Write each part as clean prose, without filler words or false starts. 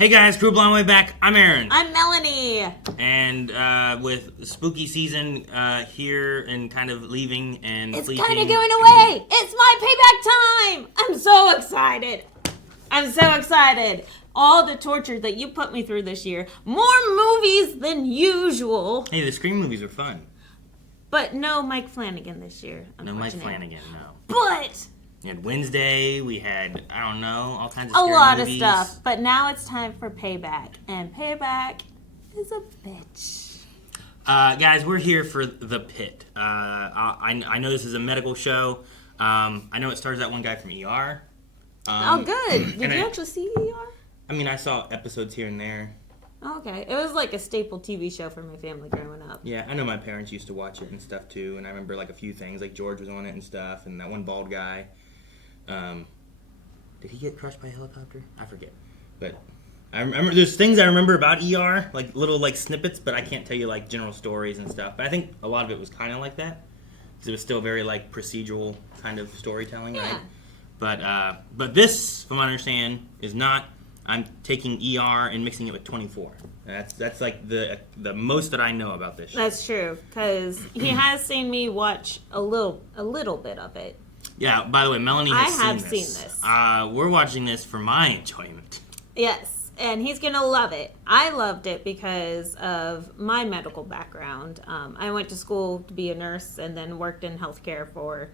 Hey guys, Crew Blonde Way back. I'm Aaron. I'm Melanie. And with spooky season here and kind of leaving and it's sleeping. It's kind of going away. It's my payback time. I'm so excited. All the torture that you put me through this year. More movies than usual. Hey, the Scream movies are fun. But no Mike Flanagan this year. No Mike Flanagan, no. But we had Wednesday, we had, I don't know, all kinds of scary movies. A lot of stuff. But now it's time for Payback. And Payback is a bitch. Guys, we're here for The Pitt. I know this is a medical show. I know it stars that one guy from ER. Oh, good. Did you actually see ER? I mean, I saw episodes here and there. Okay. It was like a staple TV show for my family growing up. Yeah, I know my parents used to watch it and stuff too, and I remember like a few things, like George was on it and stuff, and that one bald guy. Did he get crushed by a helicopter? I forget. But I remember there's things I remember about ER, like little like snippets, but I can't tell you like general stories and stuff. But I think a lot of it was kind of like that, because it was still very like procedural kind of storytelling, yeah. Right? But this, from what I understand, is not. I'm taking ER and mixing it with 24. That's like the most that I know about this show. That's true, because he has seen me watch a little bit of it. Yeah, by the way, Melanie has I have seen this. We're watching this for my enjoyment. Yes, and he's going to love it. I loved it because of my medical background. I went to school to be a nurse and then worked in healthcare for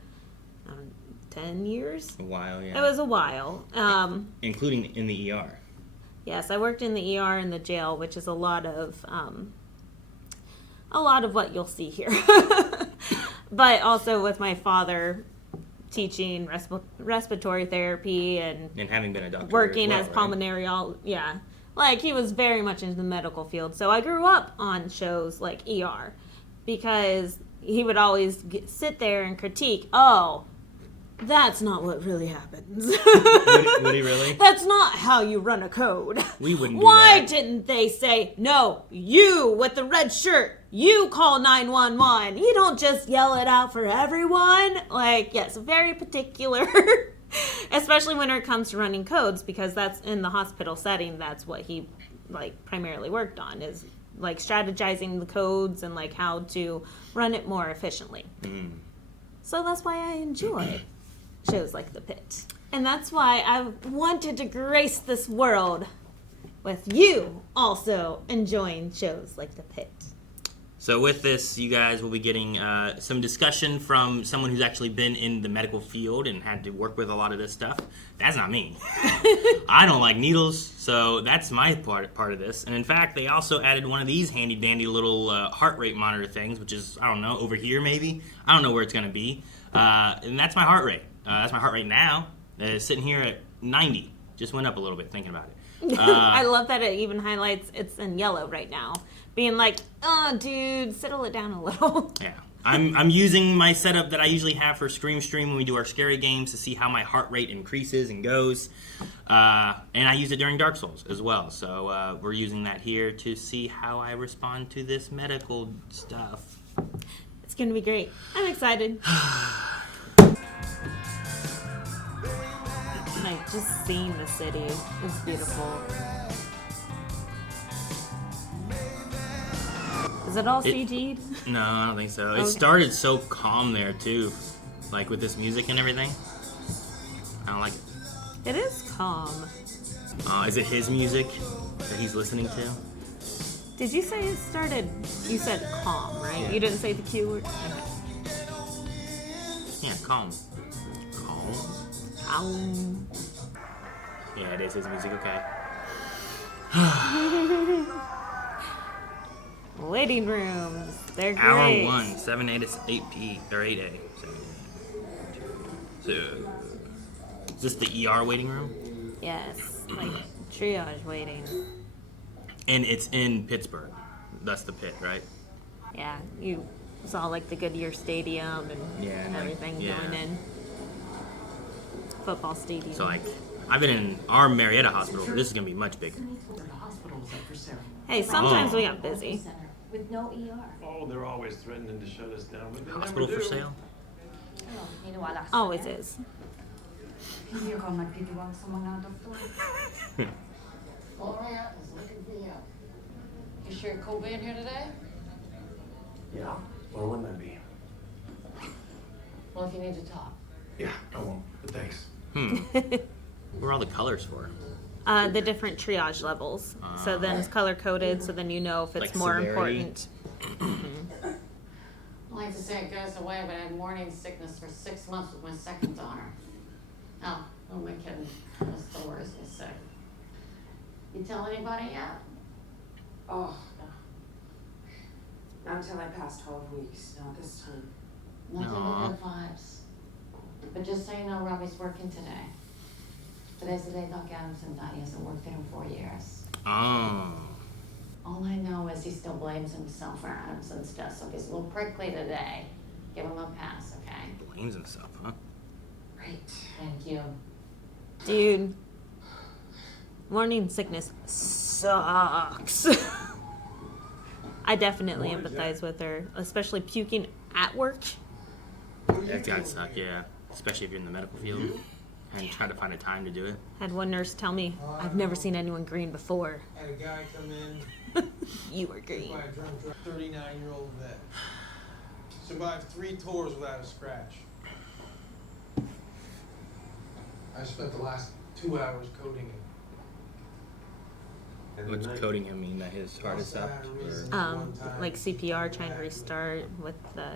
10 years. A while, yeah. It was a while. Including in the ER. Yes, I worked in the ER and the jail, which is a lot of what you'll see here. But also with my father teaching respiratory therapy and having been a doctor, working as, as pulmonary, like he was very much into the medical field. So I grew up on shows like ER because he would always sit there and critique, that's not what really happens. Would he really? That's not how you run a code. We wouldn't do Why that. didn't they say, no, you with the red shirt, you call 911. You don't just yell it out for everyone. Like, yes, very particular. Especially when it comes to running codes, because that's in the hospital setting. That's what he primarily worked on, is like strategizing the codes and like how to run it more efficiently. So that's why I enjoy shows like The Pitt. And that's why I wanted to grace this world with you also enjoying shows like The Pitt. So with this, you guys will be getting some discussion from someone who's actually been in the medical field and had to work with a lot of this stuff. That's not me. I don't like needles, so that's my part of this. And in fact, they also added one of these handy-dandy little heart rate monitor things, which is, I don't know, over here maybe? I don't know where it's going to be. And that's my heart rate. That's my heart rate now. It's sitting here at 90. Just went up a little bit thinking about it. I love that it even highlights it's in yellow right now. Being like, oh, dude, settle it down a little. Yeah. I'm using my setup that I usually have for Scream Stream when we do our scary games to see how my heart rate increases and goes. And I use it during Dark Souls as well. So we're using that here to see how I respond to this medical stuff. It's going to be great. I'm excited. Like, just seeing the city is beautiful. Is it all CG'd? No, I don't think so. Okay. It started so calm there, too. Like, with this music and everything. I don't like it. It is calm. Is it his music that he's listening to? Did you say it started... You said calm, right? Yeah. You didn't say the Q word? Okay. Yeah, calm. Calm. Yeah, it is his music, okay. Waiting rooms. They're great. Hour 1, 7A to 8P, or 8A. So, is this the ER waiting room? Yes, like triage waiting. And it's in Pittsburgh. That's the Pitt, right? Yeah, you saw like the Goodyear Stadium and everything going in. Football stadium. So like, I've been in our Marietta hospital, but this is gonna be much bigger. Hey, sometimes we got busy. With no ER. Oh, they're always threatening to shut us down, but they Hospital never for do. sale? Always is. Hindi ako nagtitiwala sa mga doktor. sure you're cool being here today? Yeah, where wouldn't I be? Well, if you need to talk. Yeah, I won't, but thanks. What are all the colors for? The different triage levels. So then it's color coded, so then you know if it's Like more severity? important. I like to say it goes away, but I had morning sickness for 6 months with my second daughter. Oh, who am I kidding? That still worries me sick. You tell anybody yet? Oh, not until I passed 12 weeks, not this time. Nothing Aw. but good vibes. But just so you know, Robbie's working today. Today's the day Doc Adamson died. He hasn't worked there in 4 years. Oh. All I know is he still blames himself for Adamson's death, so if he's a little prickly today, give him a pass, okay? Blames himself, huh? Right. Thank you. Dude, morning sickness sucks. I definitely empathize with her, especially puking at work. That's gotta suck, yeah. Especially if you're in the medical field and try to find a time to do it. Had one nurse tell me, I've never seen anyone green before. Had a guy come in You were green. by a drunk 39-year-old vet. Survived 3 tours without a scratch. I spent the last 2 hours coding him. What's coding him mean that his heart is up? Or... Like CPR, trying to restart with the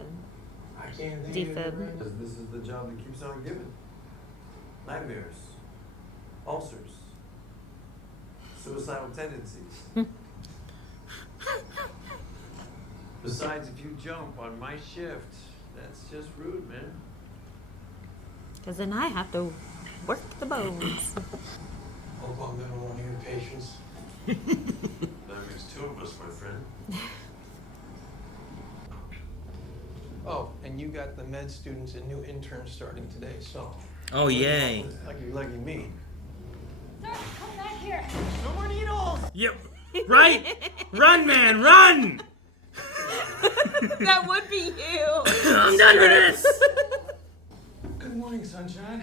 I can't think of it defib. right now. This is the job that keeps on giving. Nightmares, ulcers, suicidal tendencies. Besides, if you jump on my shift, that's just rude, man. Because then I have to work the bones. Hope I'm gonna want to hear patients. That makes 2 of us, my friend. Oh, and you got the med students and new interns starting today, so. Oh, yay. Lucky me. Sir, come back here. Yep. Right? Run, man, run! That would be you. I'm done with this! Good morning, sunshine.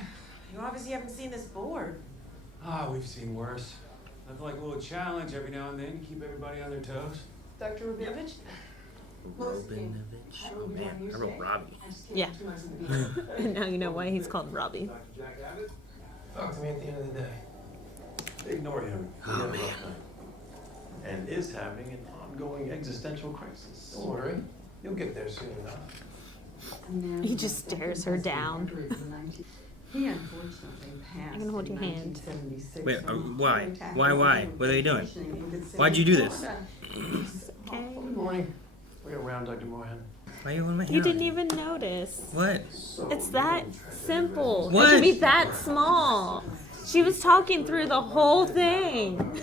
You obviously haven't seen this board. Ah, we've seen worse. I'd like a little challenge every now and then to keep everybody on their toes. Dr. Rabinovich? Rabinovich. Oh, man, I wrote Robbie. Yeah. And now you know why he's called Robbie. Dr. Jack Abbott? Talk to me at the end of the day. Ignore him. He had a rough time. And is having an ongoing existential crisis. Don't worry. You'll get there soon enough. He just stares her down. He unfortunately passed. I'm gonna hold your hand. 1976 Wait, from why? heart attack. Why? What are they doing? Why'd you do this? Okay. Good morning. Wait around, Dr. Mohan. Why are you holding my hand? You didn't even notice. What? It's that simple. What? It should be that small. She was talking through the whole thing.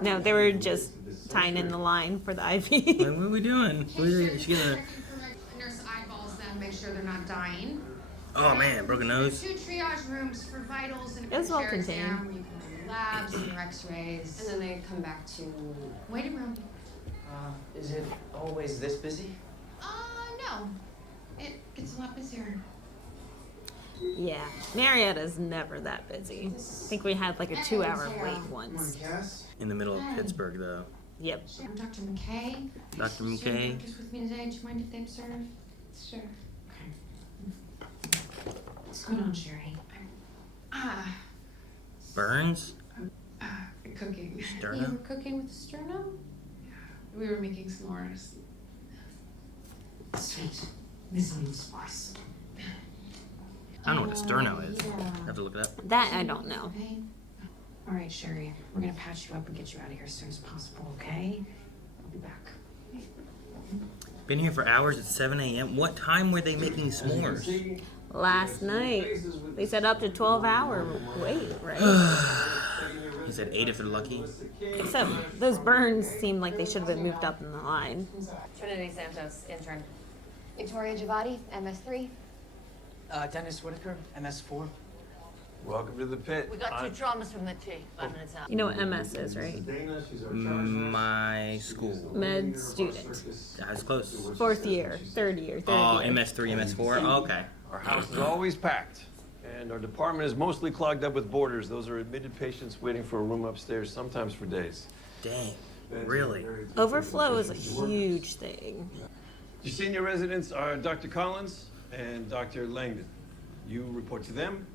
No, they were just tying in the line for the IV. What are we doing? What is she gonna... Nurse eyeballs them, make sure they're not dying. Oh, man, broken nose. 2 triage rooms for vitals and a It's well chair contained. exam. You can do your labs and your x-rays. And then they come back to. Waiting room. Is it always this busy? No. It gets a lot busier. Yeah, Marietta's never that busy. I think we had like a 2-hour wait once. Cass? In the middle of Pittsburgh, though. Yep. I'm Dr. McKay. Dr. Student McKay. doctors with me today. Do you mind if they observe? Sure. What's going on, Sherry? Burns? Cooking. You Sterno? were cooking with the Sterno? We were making s'mores. Sweet. This means spice. I don't know what a sterno is. Yeah. I have to look it up. That I don't know. Okay. All right, Sherry. We're gonna patch you up and get you out of here as soon as possible, okay? I'll be back. Been here for hours at 7 a.m. What time were they making s'mores? Last night, they said up to 12-hour wait, right? He said 8 if they're lucky. Except those burns seem like they should have been moved up in the line. Trinity Santos, intern. Victoria Giavatti, MS3. Dennis Whitaker, MS4. Welcome to the pit. We got 2 traumas from the T. 5 minutes out. You know what MS is, right? My school. Med student. I was close. 4th year, 3rd year, 3rd Oh, year. MS3, MS4? Oh, okay. Our house is always packed, and our department is mostly clogged up with boarders. Those are admitted patients waiting for a room upstairs, sometimes for days. Dang. Really? Overflow is a huge thing. Your senior residents are Dr. Collins and Dr. Langdon. You report to them,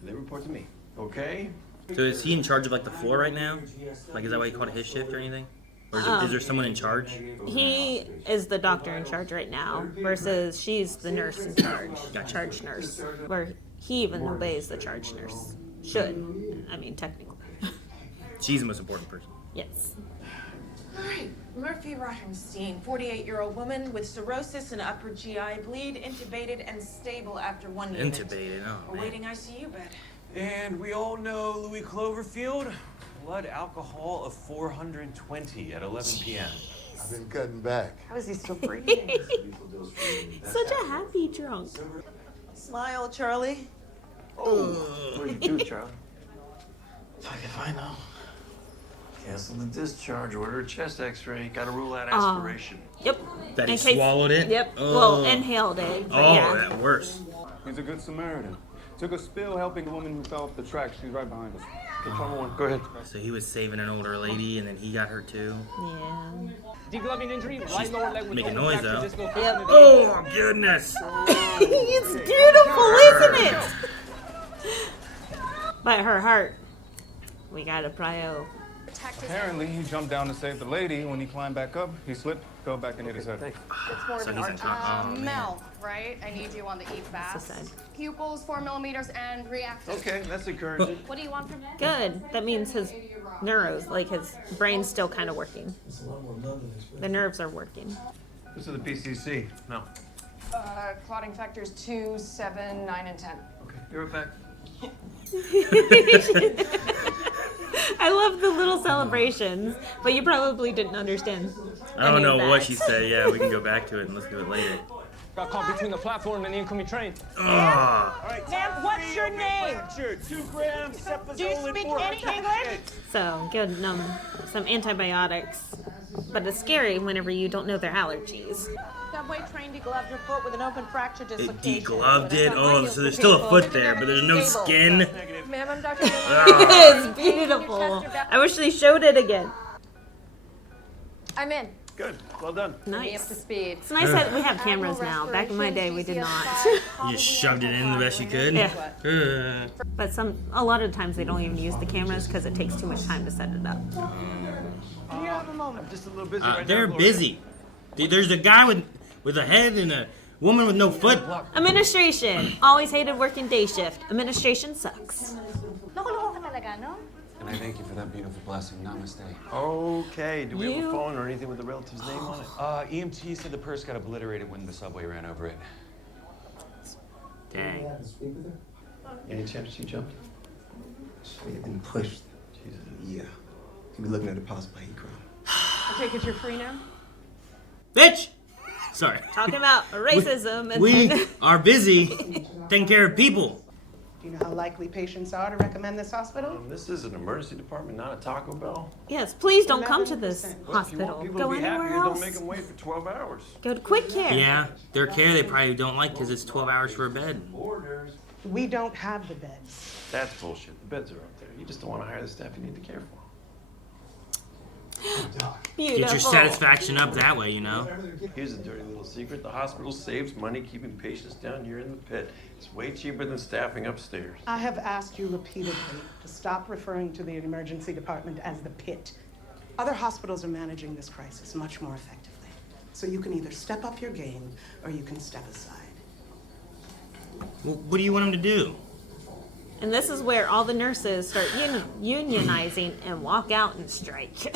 and they report to me. Okay? So is he in charge of like the floor right now? Like, is that why he called it his shift or anything? Or is there someone in charge? He is the doctor in charge right now, versus she's the nurse in charge, charge nurse. Where he even obeys the charge nurse. Should. I mean, technically. She's the most important person. Yes. All right, Murphy Rottenstein, 48-year-old woman with cirrhosis and upper GI bleed, intubated and stable after 1 unit. Intubated, oh man. Awaiting ICU bed. And we all know Louis Cloverfield. Blood alcohol of 420 at 11 p.m. I've been cutting back. How is he still breathing? Such a happy drunk. Smile, Charlie. Oh, what do you do, Charlie? If I know. Cancel the discharge, order a chest x-ray, gotta rule out aspiration. Yep. That he In case- swallowed it? Yep. Oh. Well, inhaled it. but Oh, yeah. that worse. He's a good Samaritan. Took a spill helping a woman who fell off the track. She's right behind us. Go ahead. So he was saving an older lady, and then he got hurt too. Yeah. Degloving injury, She's right lower leg with making open noise fracture, though. dislocation Yep. of the Oh goodness! It's beautiful, isn't it? But her heart, we got a prio. Apparently, he jumped down to save the lady. When he climbed back up, he slipped, fell back and hit his head. It's more So of he's an in trouble. Oh, man. Mel, right? I need you on the E fast. sad. Pupils 4 millimeters and reactive. Okay, that's encouraging. What do you want from me? Good. That means his neuros, like his brain's still kind of working. The nerves are working. What's the PCC? No. Clotting factors 2, 7, 9, and 10. Okay, you're right back. I love the little celebrations, but you probably didn't understand. I don't any of know that. what she said. Yeah, we can go back to it and let's do it later. Got caught between the platform and the incoming train. Ah. Ma'am, what's your name? 2 grams, Do you speak any English? So give them some antibiotics, but it's scary whenever you don't know their allergies. Subway train degloved your foot with an open fracture It dislocation. degloved it. Oh, so there's still a foot there, but there's no skin. Ma'am, I'm Dr. It's beautiful. I wish they showed it again. I'm in. Good, well done. Be up Nice. to speed. It's nice that we have cameras now. Back in my day, we did not. You just shoved it in the best you could. Yeah. But a lot of times they don't even use the cameras because it takes too much time to set it up. You have a moment. I'm just a little busy right now. They're Gloria. busy. Dude, there's a guy with a head and a woman with no foot. Administration. Always hated working day shift. Administration sucks. And I thank you for that beautiful blessing. Namaste. Okay, do we have a You- phone or anything with the relative's name on it? EMT said the purse got obliterated when the subway ran over it. Dang. Any chance she jumped? She had been pushed. Jesus. Yeah. He was looking at a possible hate crime. I take it you're free now? Bitch! Sorry. Talking about racism and We are busy taking care of people. Do you know how likely patients are to recommend this hospital? This is an emergency department, not a Taco Bell. Yes, please don't come to this 11%. Well, if you hospital. want people Go to be anywhere happier, else. don't make them wait for 12 hours. Go to quick care. Yeah, their care they probably don't like because it's 12 hours for a bed. We don't have the beds. That's bullshit. The beds are up there. You just don't want to hire the staff you need to care for. Beautiful. Get your satisfaction up that way, you know. Here's a dirty little secret. The hospital saves money keeping patients down here in the pit. It's way cheaper than staffing upstairs. I have asked you repeatedly to stop referring to the emergency department as the pit. Other hospitals are managing this crisis much more effectively. So you can either step up your game or you can step aside. Well, what do you want them to do? And this is where all the nurses start unionizing and walk out and strike.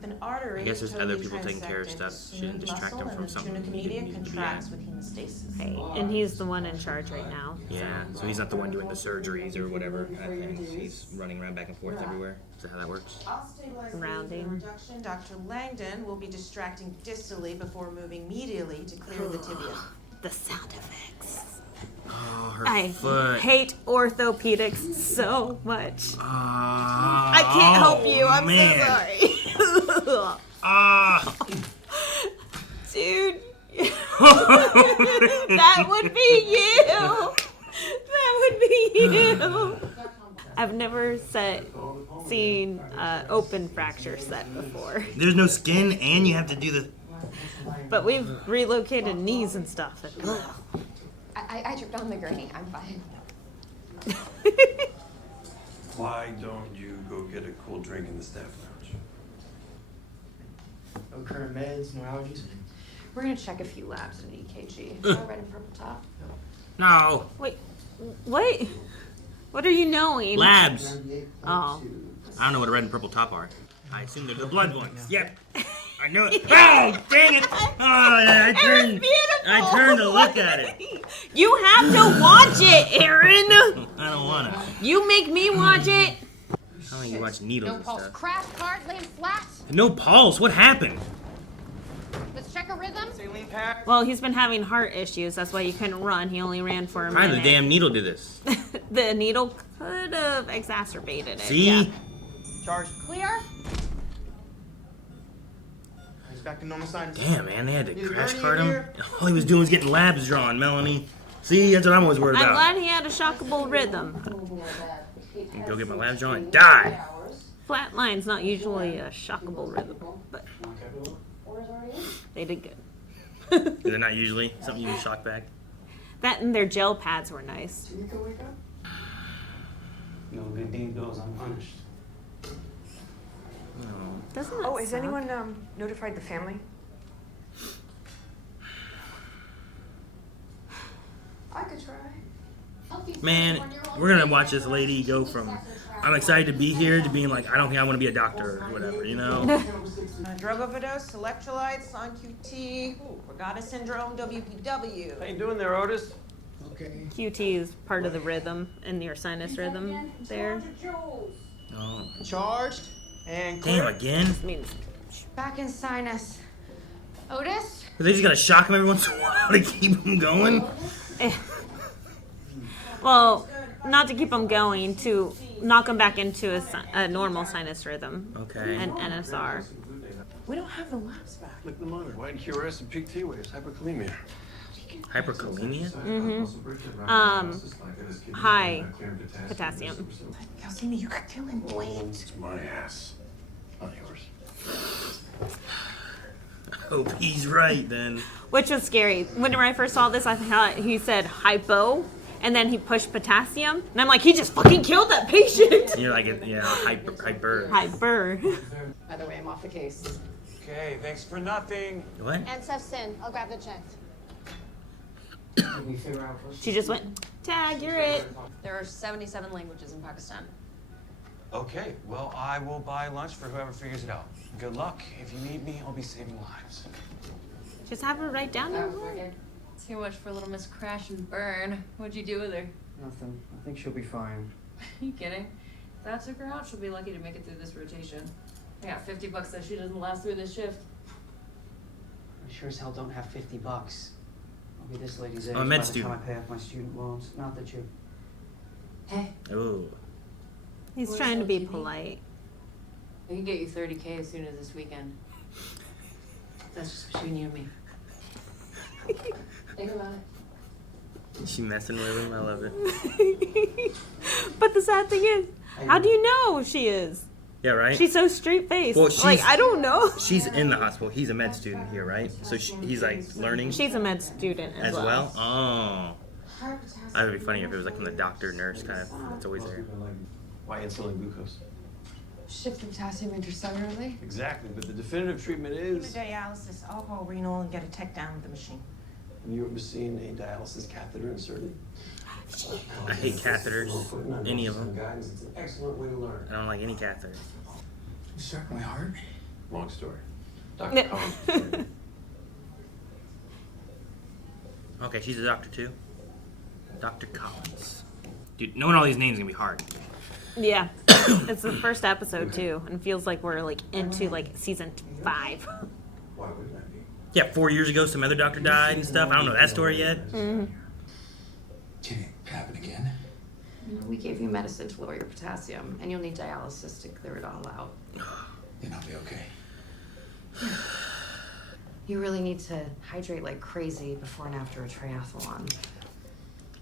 If an artery I guess there's totally other people taking care of transected, stuff. Shouldn't distract muscle them from and the something tunica that media needs to be contracts at. with hemostasis. Hey, and he's the one in charge right now. Yeah, so he's not the one doing the surgeries or whatever kind of things. He's running around back and forth everywhere. Is that how that works? I'll stabilize Rounding. the reduction. Dr. Langdon will be distracting distally before moving medially to clear the tibia. The sound effects. Oh, her I foot. hate orthopedics so much. I I can't help you. I'm man. so sorry. Dude. That would be you. That would be you. I've never seen open fracture set before. There's no skin, and you have to do the. But we've relocated knees and stuff. I tripped on the gurney. I'm fine. Why don't you go get a cool drink in the staff lounge? No current meds, no allergies. We're gonna check a few labs and an EKG. Am I red and purple top? No. Wait, what? What are you knowing? Labs. Oh. I don't know what a red and purple top are. I assume they're the blood ones. Yep. I knew it. Oh, dang it! Oh, I turned to look at it. You have to watch it, Aaron. I don't want to. You make me watch it. I don't think you watch needles No and pulse. stuff. Crash cart laying flat. No pulse. What happened? Let's check a rhythm. Well, he's been having heart issues. That's why he couldn't run. He only ran for a How did minute. the damn needle do this? The needle could have exacerbated it. See? Yeah. Charge. Clear. He's back to normal sinus. Damn, man, they had to Need a crash gurney cart in him. here? All he was doing was getting labs drawn, Melanie. See, that's what I'm always worried I'm about. glad he had a shockable rhythm. And go get my labs drawn and die. Flatline's not usually a shockable rhythm, but they did good. Is it not usually something you can shock back? That and their gel pads were nice. No good deed goes unpunished. Doesn't Oh, has anyone notified the family? I could try. Man, we're gonna watch this lady go from I'm excited to be here to being like I don't think I want to be a doctor or whatever, you know? Drug overdose, electrolytes, on-QT, Regatta syndrome, WPW. How you doing there, Otis? Okay. QT is part of the rhythm in your sinus rhythm there. Oh. Charged and Damn, clear. again? Means Back in sinus. Otis? They just gotta shock him every once in a while to keep him going? well, not to keep him going, to knock him back into a normal sinus rhythm. Okay. An NSR. We don't have the labs back. Look at the monitor. White QRS and peak T waves, hyperkalemia. Hyperkalemia? Mm-hmm. High potassium. Calcini, you could kill him. Wait. It's my ass, not yours. I hope he's right then. Which was scary. Whenever I first saw this, I thought he said hypo, and then he pushed potassium, and I'm like, he just fucking killed that patient. You're like, yeah, hyper. Hyper. By the way, I'm off the case. Okay, thanks for nothing. What? NSF's in. I'll grab the check. Did we figure out first? She just went, tag, you're it. There are 77 languages in Pakistan. Okay, well, I will buy lunch for whoever figures it out. Good luck. If you need me, I'll be saving lives. Just have her write down your word. Too much for little Miss Crash and Burn. What'd you do with her? Nothing. I think she'll be fine. Are you kidding? If that took her out, she'll be lucky to make it through this rotation. I got $50 so she doesn't last through this shift. I sure as hell don't have $50. I'll be this lady's age I'm a by med the student. time I pay off my student loans. Not that you. Hey. Ooh. He's trying to be polite. I can get you $30K as soon as this weekend. That's just between you and me. Think about it. She messing with him. I love it. But the sad thing is, how do you know she is? Yeah, right? She's so straight faced. Well, she's, like, I don't know. She's in the hospital. He's a med student here, right? So he's like learning. She's a med student as well. Oh. That would be funny if it was like from the doctor, nurse kind of. It's always there. Why insulin glucose? Shift potassium intracellularly? Exactly, but the definitive treatment is. Hemodialysis, alcohol, renal, and get a tech down with the machine. Have you ever seen a dialysis catheter inserted? I hate catheters. Any of them. It's an excellent way to learn. I don't like any catheter. You struck my heart? Long story. Dr. Collins. Okay, she's a doctor too. Dr. Collins. Dude, knowing all these names is gonna be hard. Yeah. It's the first episode too, and it feels like we're like into like season 5. Why wouldn't that be? Yeah, 4 years ago, some other doctor died and stuff. I don't know that story yet. Mm-hmm. Can it happen again? We gave you medicine to lower your potassium, and you'll need dialysis to clear it all out. Then I'll be okay. You really need to hydrate like crazy before and after a triathlon.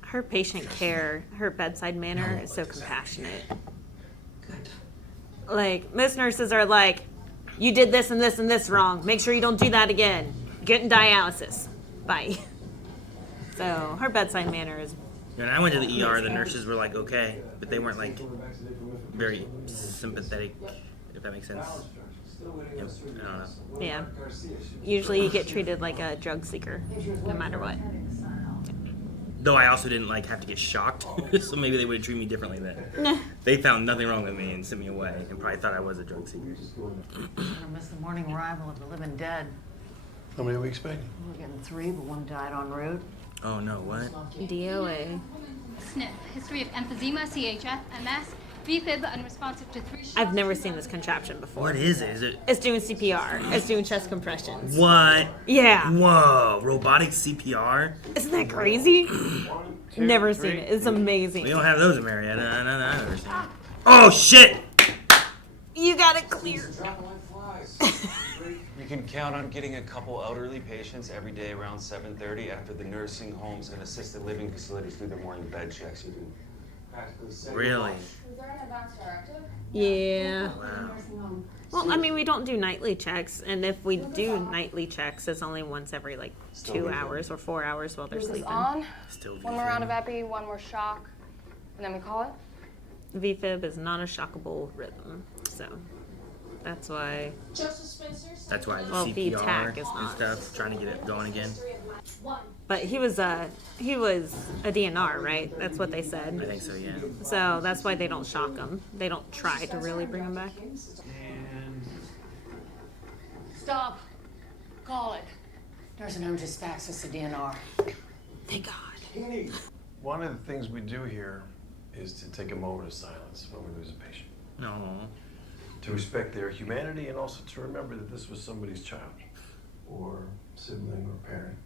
Her patient care, her bedside manner is so compassionate. Like, most nurses are like, you did this and this and this wrong. Make sure you don't do that again. Get in dialysis. Bye. So her bedside manner is... When I went to the ER, the nurses were like, okay, but they weren't like very sympathetic, if that makes sense. I don't know. Yeah. Usually you get treated like a drug seeker, no matter what. Though I also didn't like have to get shocked, so maybe they would have treated me differently then. They found nothing wrong with me and sent me away, and probably thought I was a drug seeker. I'm gonna miss the morning arrival of the living dead. How many are we expecting? We're getting 3, but 1 died en route. Oh no, what? DOA. SNP, history of emphysema, CHF, MS, VFib, unresponsive to 3 shots. I've never seen this contraption before. What is it? Is it? It's doing CPR. It's doing chest compressions. What? Yeah. Whoa, robotic CPR? Isn't that crazy? Never seen it. It's amazing. We don't have those in Marietta. I've never seen it. Oh shit! You got it clear. You can count on getting a couple elderly patients every day around 7:30 after the nursing homes and assisted living facilities do their morning bed checks. You can practically say Really? Is there an advanced directive? Yeah. Wow. Well, I mean, we don't do nightly checks, and if we do nightly checks, it's only once every like 2 hours or 4 hours while they're This is sleeping. on. Still One more round of epi, one more shock, and then we call it. VFib is not a shockable rhythm, so that's why. That's why the Well, CPR VTAC is and not. stuff, trying to get it going again. But he was a DNR, right? That's what they said. I think so, yeah. So that's why they don't shock him. They don't try to really bring him back. Stop. Call it. Nursing home just faxed us a DNR. Thank God. One of the things we do here is to take a moment of silence when we lose a patient. No. To respect their humanity and also to remember that this was somebody's child or sibling or parent.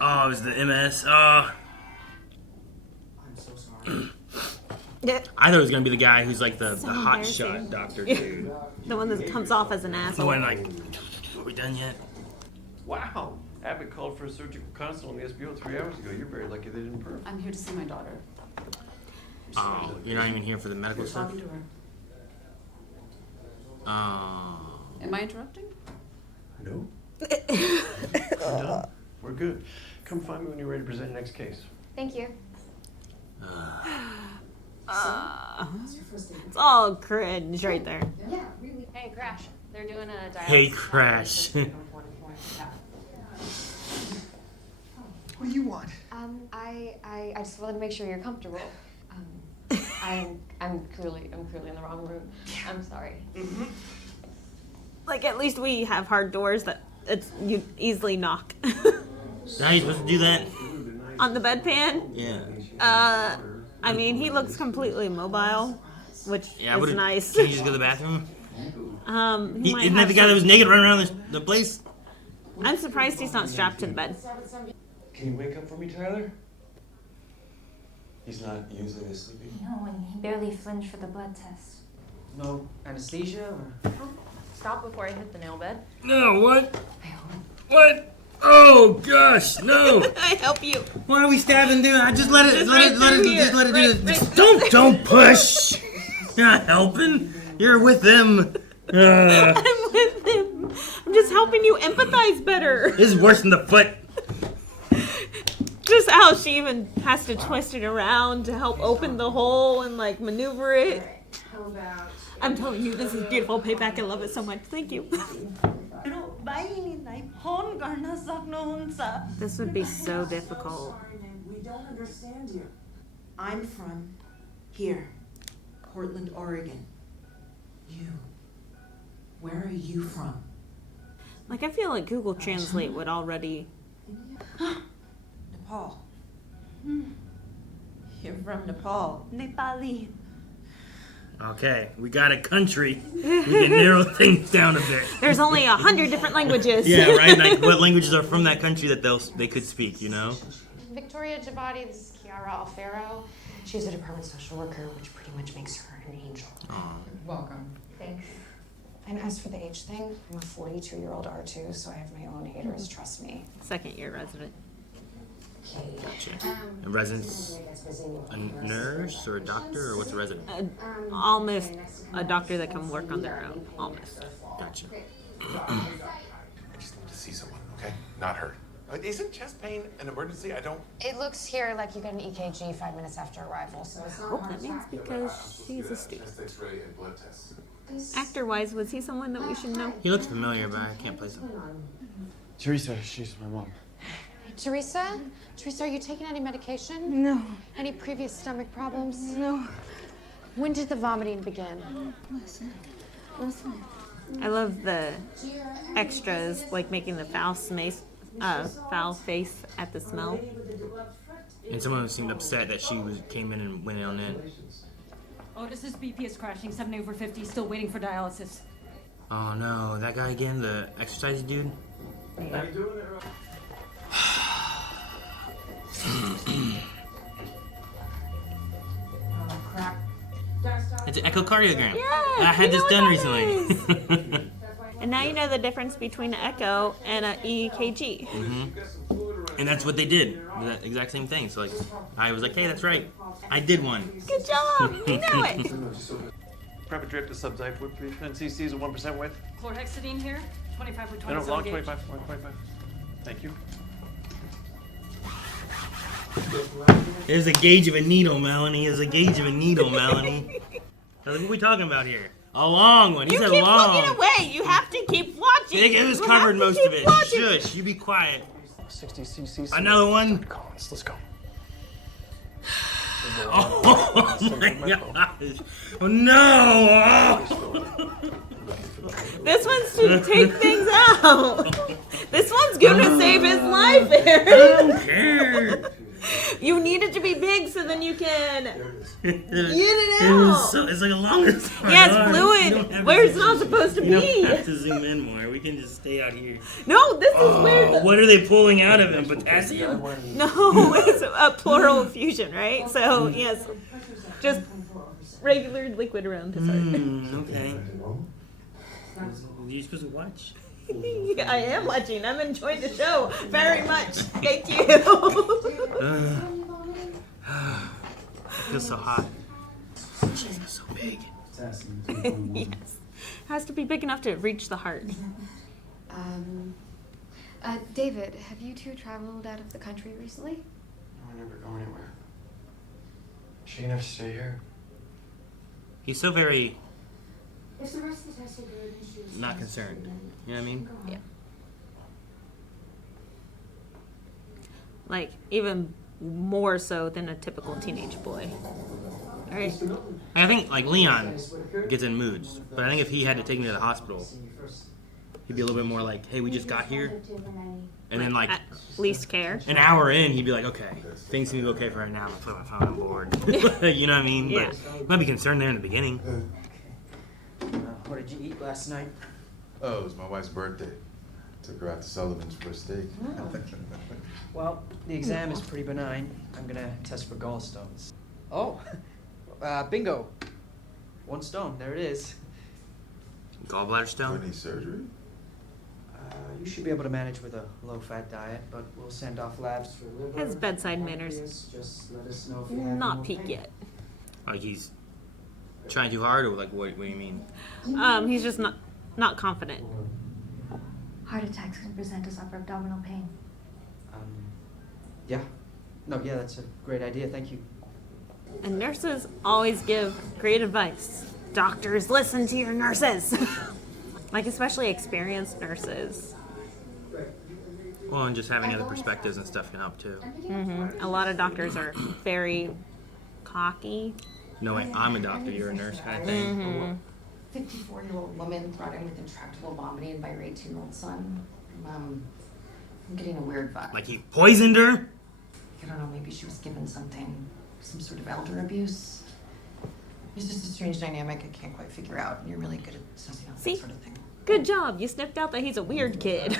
Oh, it was the MS. Oh. I'm so sorry. I thought it was gonna be the guy who's like the So hot embarrassing. shot doctor dude. The one that comes off as an The asshole. one like, are we done yet? Wow. Abbott called for a surgical consult on the SBO 3 hours ago. You're very lucky they didn't perm. I'm here to see my daughter. Oh, you're not even here for the medical stuff? Talking to her. Oh. Am I interrupting? No. We're done. We're good. Come find me when you're ready to present your next case. Thank you. It's all cringe right there. Yeah, really. Hey, Crash. They're doing a dialysis. Hey, Crash. What do you want? I just wanted to make sure you're comfortable. I'm clearly in the wrong room. I'm sorry. Like, at least we have hard doors that you easily knock. Now you're supposed to do that? On the bedpan? Yeah. I mean, he looks completely immobile, which is nice. Can you just go to the bathroom? Might Isn't that have the guy that was naked running around the place? I'm surprised he's not strapped to the bed. Can you wake up for me, Tyler? He's not usually this sleepy. No, and he barely flinched for the blood test. No anesthesia or? Stop before I hit the nail bed. No, what? What? Oh gosh, no! I help you. Why are we stabbing dude? I just let it do this. Right Don't push! You're not helping. You're with them. I'm with him. I'm just helping you empathize better. This is worse than the foot. Just how she even has to twist it around to help open the hole and like maneuver it. I'm telling you, this is beautiful. Payback. I love it so much. Thank you. This would be so difficult. We don't understand you. I'm from here, Portland, Oregon. You. Where are you from? Like, I feel like Google Translate would already... Nepal. You're from Nepal. Nepali. Okay, we got a country. We can narrow things down a bit. There's only 100 different languages. Yeah, right? Like, what languages are from that country that they could speak, you know? Victoria Javadi, this is Kiara Alfaro. She's a department social worker, which pretty much makes her an angel. Welcome. Thanks. And as for the age thing, I'm a 42-year-old R2, so I have my own haters, trust me. Second year resident. Gotcha. A resident's a nurse or a doctor, or what's a resident? Almost a doctor that can work on their own. Almost. Gotcha. I just need to see someone, okay? Not her. Isn't chest pain an emergency? I don't... It looks here like you get an EKG 5 minutes after arrival, so it's not Oh, hard that to means because she's a student. Chest x-ray and blood tests. Actor-wise, was he someone that we should know? He looks familiar, but I can't place him. Teresa, she's my mom. Teresa? Teresa, are you taking any medication? No. Any previous stomach problems? No. When did the vomiting begin? Listen. I love the extras, like making the foul face at the smell. And someone seemed upset that she came in and went on in. Otis's BP is crashing, 70/50, still waiting for dialysis. Oh no, that guy again, the exercise dude? Yeah. It's an echocardiogram. Yeah, I had this done recently. And now you know the difference between an echo and an EKG. And that's what they did. The exact same thing. So like, I was like, hey, that's right. I did one. Good job. You know it. Prep a drip to subtype with 3 cc's of 1% width. Chlorhexidine here, 25 with 27 No, long gauge. 25, long 25. Thank you. There's a gauge of a needle, Melanie. There's a gauge of a needle, Melanie. So what are we talking about here? A long one. He You said keep long. looking away. You have to keep watching. It was You covered have to most keep of it. watching. Shush, you be quiet. 60 cc's. Another one? Let's go. Oh my gosh. Oh no. This one's to take things out. This one's gonna save his life, Aaron. I don't care. You need it to be big so then you can get it It was out. so, it's like a longer story. Yeah, it's You don't fluid have where to it's not supposed to You don't be. have to zoom in more. We can just stay out here. No, this is where the... What are they pulling out of him? Potassium? No, it's a pleural effusion, right? So, yes, just regular liquid around his heart. Okay. You're supposed to watch. I am watching. I'm enjoying the show very much. Thank you. It feels so hot. Jeez, it's so big. Yes. Has to be big enough to reach the heart. David, have you two traveled out of the country recently? No, I never go anywhere. She can never stay here. He's so very If the rest of the tests are good, then she was not concerned. You know what I mean? Yeah. Like, even more so than a typical teenage boy. All right. I think, like, Leon gets in moods. But I think if he had to take me to the hospital, he'd be a little bit more like, hey, we just got here. And then, like, At least care. an hour in, he'd be like, okay, things seem to be okay for right now. I'm put my phone on board. You know what I mean? Yeah. But he might be concerned there in the beginning. What did you eat last night? Oh, it was my wife's birthday. Took her out to Sullivan's for a steak. Well, the exam is pretty benign. I'm gonna test for gallstones. Oh, bingo. 1 stone, there it is. Gallbladder Do stone? I need surgery? You should be able to manage with a low-fat diet, but we'll send off labs for liver. His bedside manners. Just let us know if you have Not more peak pain. yet. Like, he's trying too hard, or like, what do you mean? He's just not confident. Heart attacks can present as upper abdominal pain. Yeah. No, yeah, that's a great idea. Thank you. And nurses always give great advice. Doctors, listen to your nurses. Like, especially experienced nurses. Well, and just having other perspectives and stuff can help too. A lot of doctors are very cocky. No, wait, I'm a doctor, you're a nurse kind of thing. 54-year-old woman brought in with intractable vomiting by her 18-year-old son. I'm getting a weird vibe. Like he poisoned her? I don't know, maybe she was given something, some sort of elder abuse. It's just a strange dynamic I can't quite figure out, and you're really good at sussing out See? that sort of thing. Good job. You sniffed out that he's a weird kid.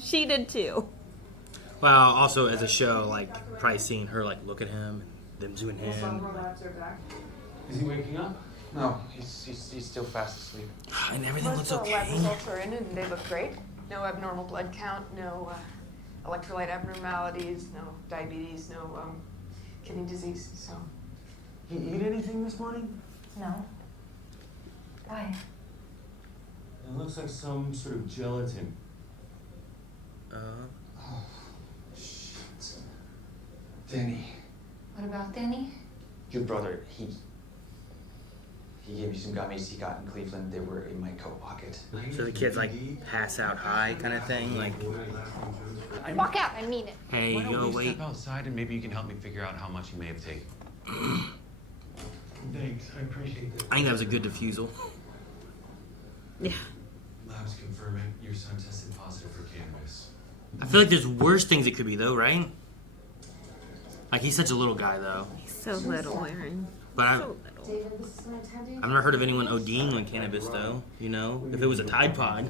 She did too. Well, also as a show, like probably seeing her like look at him, and them zooming in. Is he waking up? No, he's still fast asleep. And everything looks Most of the lab okay. results are in and they look great. No abnormal blood count, no electrolyte abnormalities, no diabetes, no kidney disease, so. You eat anything this morning? No. Why? It looks like some sort of gelatin. Oh, shit. Danny. What about Danny? Your brother, he gave me some gummies he got in Cleveland. They were in my coat pocket. So the kids like pass out high kind of thing, like. Walk out, I mean it. Hey, Why don't yo, we wait. step outside and maybe you can help me figure out how much he may have taken. Thanks, I appreciate that. I think that was a good defusal. Yeah. Labs confirming your son tested positive for cannabis. I feel like there's worse things it could be though, right? Like he's such a little guy though. He's so little, Aaron. But David, this is my Teddy. I've never heard of anyone ODing on cannabis though. You know, if it was a Tide Pod,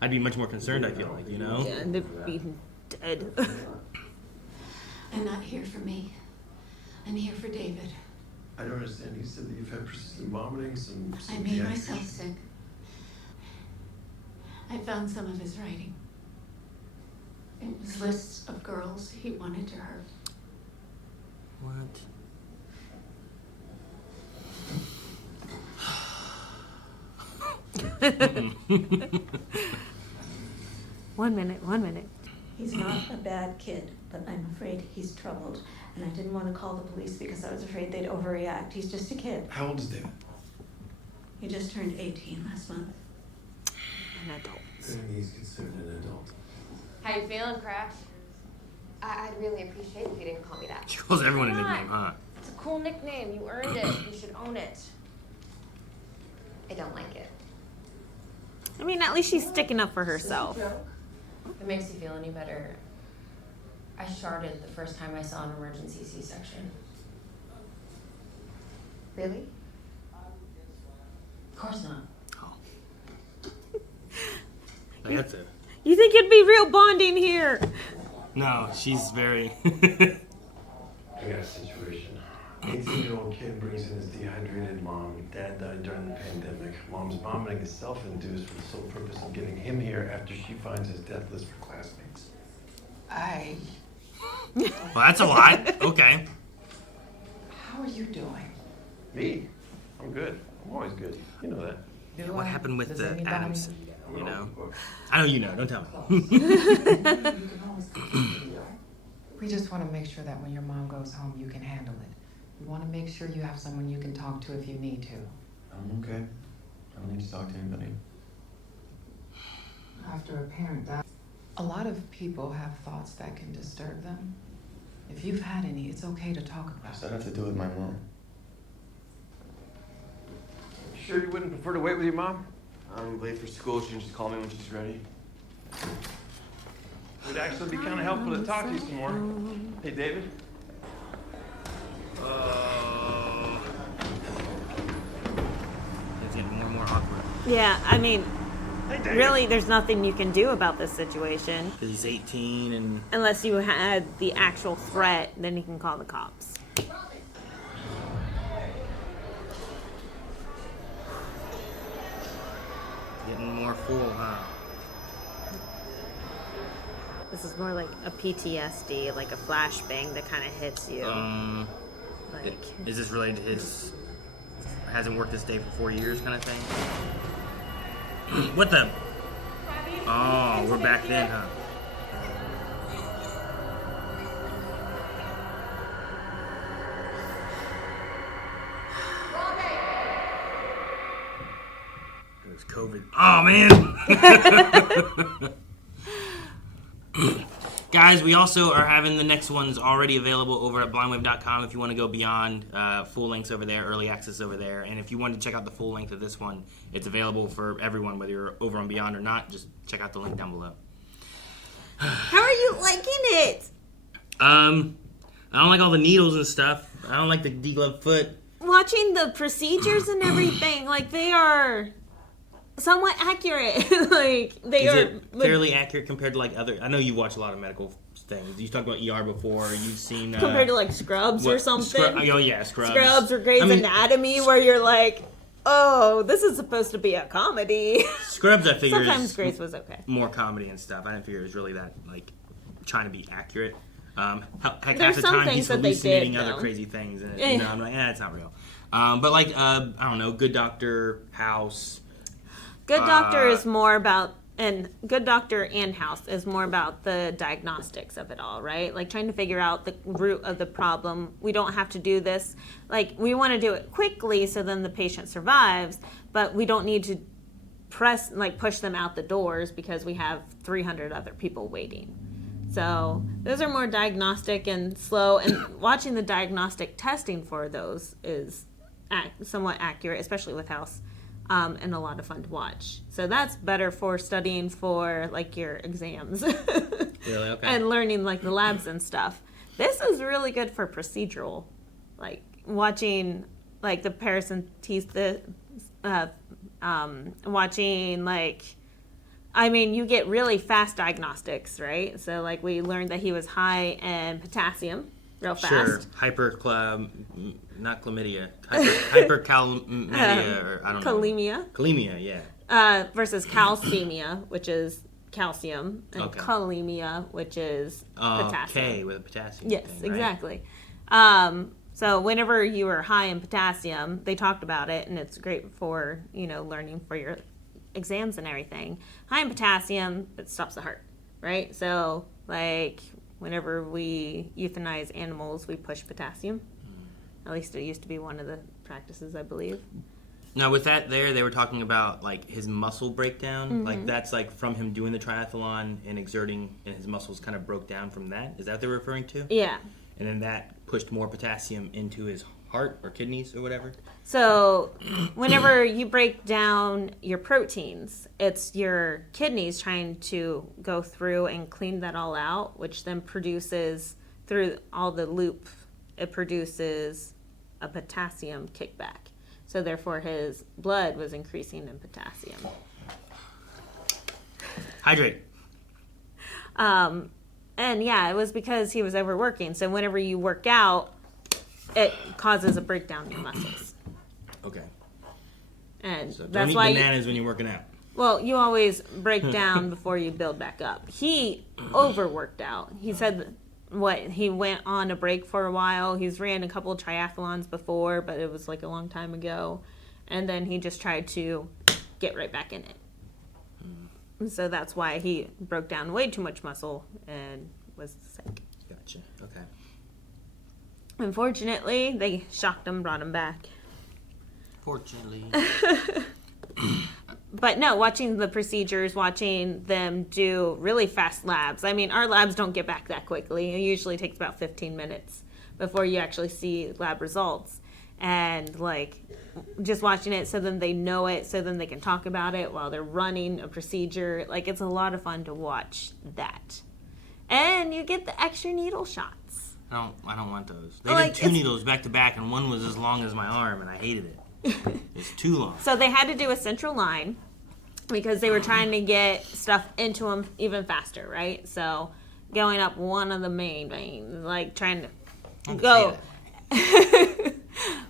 I'd be much more concerned. I feel like, you know. Yeah, and they'd be dead. I'm not here for me. I'm here for David. I don't understand. You said that you've had persistent vomiting, some I made dehydration. myself sick. I found some of his writing. It was lists of girls he wanted to hurt. What? One minute. He's not a bad kid, but I'm afraid he's troubled. And I didn't want to call the police because I was afraid they'd overreact. He's just a kid. How old is David? He just turned 18 last month. An adult. And he's considered an adult. How you feeling, Crash? I'd really appreciate it if you didn't call me that. She calls everyone a nickname, huh? It's a cool nickname. You earned it. You should own it. I don't like it. I mean, at least she's sticking up for herself. If it makes you feel any better, I sharded the first time I saw an emergency C-section. Really? Of course not. That's it. You think it'd be real bonding here? No, she's very. I got a situation. 18-year-old kid brings in his dehydrated mom. Dad died during the pandemic. Mom's vomiting is self-induced for the sole purpose of getting him here after she finds his death list for classmates. Well, that's a lot. Okay. How are you doing? Me? I'm good. I'm always good. You know that. What happened with the Adams? You know? I know you know. Don't tell me. We just want to make sure that when your mom goes home, you can handle it. We want to make sure you have someone you can talk to if you need to. I'm okay. I don't need to talk to anybody. After a parent dies, a lot of people have thoughts that can disturb them. If you've had any, it's okay to talk about What's that have to do with my mom? You sure you wouldn't prefer to wait with your mom? I'm late for school. She can just call me when she's ready. It would actually be kind of helpful to talk to you some more. Hey, David? It's getting more and more awkward. Yeah, I mean, David. really, there's nothing you can do about this situation. 'Cause he's 18 and. Unless you had the actual threat, then you can call the cops. Getting more full, huh? This is more like a PTSD, like a flashbang that kind of hits you. Like, Is this related to his hasn't worked this day for 4 years kind of thing? What the? Oh, we're back then, huh? It was COVID. Oh, man! Guys, we also are having the next ones already available over at blindwave.com if you want to go beyond. Full lengths over there, early access over there. And if you want to check out the full length of this one, it's available for everyone, whether you're over on Beyond or not. Just check out the link down below. how are you liking it? I don't like all the needles and stuff. I don't like the degloved foot. Watching the procedures and everything, like they are somewhat accurate. Like they Is are it fairly accurate compared to like other? I know you watch a lot of medical things. You talked about ER before. You've seen compared to like Scrubs or something. Oh yeah, Scrubs. Scrubs or Grey's Anatomy, where you're like, oh, this is supposed to be a comedy. Scrubs, I figure, Sometimes is Grey's was okay. more comedy and stuff. I didn't figure it was really that like trying to be accurate. Half There's the some time things he's that they hallucinating did, other though. crazy things, and Yeah. I'm like, it's not real. But like, I don't know, Good Doctor, House. Good Doctor is more about, and Good Doctor and House is more about the diagnostics of it all, right? Like trying to figure out the root of the problem. We don't have to do this. Like, we want to do it quickly so then the patient survives, but we don't need to push them out the doors because we have 300 other people waiting. So those are more diagnostic and slow, and watching the diagnostic testing for those is somewhat accurate, especially with House, and a lot of fun to watch. So that's better for studying for like your exams. Really? Okay. And learning like the labs and stuff. This is really good for procedural, like watching like the paracentesis, watching like, I mean, you get really fast diagnostics, right? So like we learned that he was high in potassium real fast. Sure. Not chlamydia. Hyperkalemia, or I don't know. Kalemia, yeah. Versus calcemia, which is calcium, and Okay. kalemia, which is potassium. K with a potassium. Yes, thing, right? exactly. So whenever you are high in potassium, they talked about it, and it's great for, learning for your exams and everything. High in potassium, it stops the heart, right? So, like, whenever we euthanize animals, we push potassium. At least it used to be one of the practices, I believe. Now, with that they were talking about, like, his muscle breakdown. Mhm. Like, that's, like, from him doing the triathlon and exerting, and his muscles kind of broke down from that. Is that what they're referring to? Yeah. And then that pushed more potassium into his heart or kidneys or whatever? So whenever you break down your proteins, it's your kidneys trying to go through and clean that all out, which then produces, through all the loop, it produces a potassium kickback. So therefore his blood was increasing in potassium. Hydrate. And yeah, it was because he was overworking. So whenever you work out, it causes a breakdown in your muscles. Okay. And So don't that's eat why bananas when you're working out. Well, you always break down before you build back up. He overworked out. He said he went on a break for a while. He's ran a couple of triathlons before, but it was like a long time ago. And then he just tried to get right back in it. So that's why he broke down way too much muscle and was sick. Gotcha. Okay. Unfortunately, they shocked him, brought him back. Fortunately. But no, watching the procedures, watching them do really fast labs. I mean, our labs don't get back that quickly. It usually takes about 15 minutes before you actually see lab results. And like just watching it so then they know it, so then they can talk about it while they're running a procedure. Like, it's a lot of fun to watch that. And you get the extra needle shots. I don't want those. They Like, did 2 needles back to back, and one was as long as my arm, and I hated it. It's too long. So they had to do a central line because they were trying to get stuff into them even faster, right? So going up one of the main veins, like trying to go.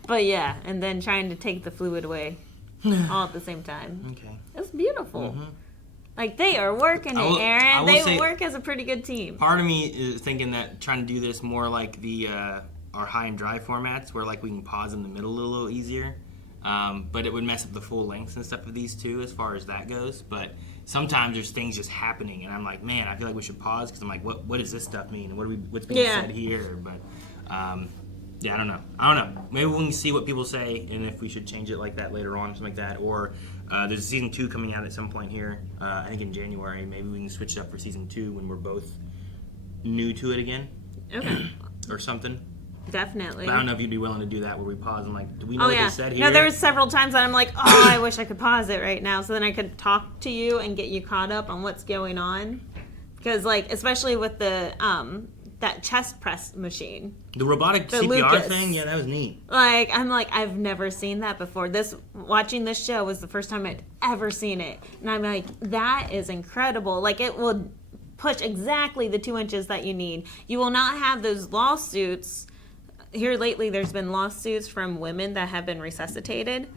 But yeah, and then trying to take the fluid away all at the same time. Okay. It's beautiful. Like, they are working I will- it, I Aaron. will They say- work as a pretty good team. Part of me is thinking that trying to do this more like the our high and dry formats, where like we can pause in the middle a little easier. But it would mess up the full lengths and stuff of these two as far as that goes. But sometimes there's things just happening, and I'm like, man, I feel like we should pause because I'm like, what does this stuff mean? What's being said here? But yeah, I don't know. Maybe we can see what people say, and if we should change it like that later on, something like that. Or there's a season 2 coming out at some point here. I think in January. Maybe we can switch it up for season 2 when we're both new to it again. Okay. Or something. Definitely. But I don't know if you'd be willing to do that where we pause and like, do we know what they said here? No, there was several times that I'm like, oh, I wish I could pause it right now so then I could talk to you and get you caught up on what's going on. Because, like, especially with the that chest press machine. The robotic The CPR Lucas. thing? Yeah, that was neat. Like, I'm like, I've never seen that before. Watching this show was the first time I'd ever seen it. And I'm like, that is incredible. Like, it will push exactly the 2 inches that you need. You will not have those lawsuits. Here lately, there's been lawsuits from women that have been resuscitated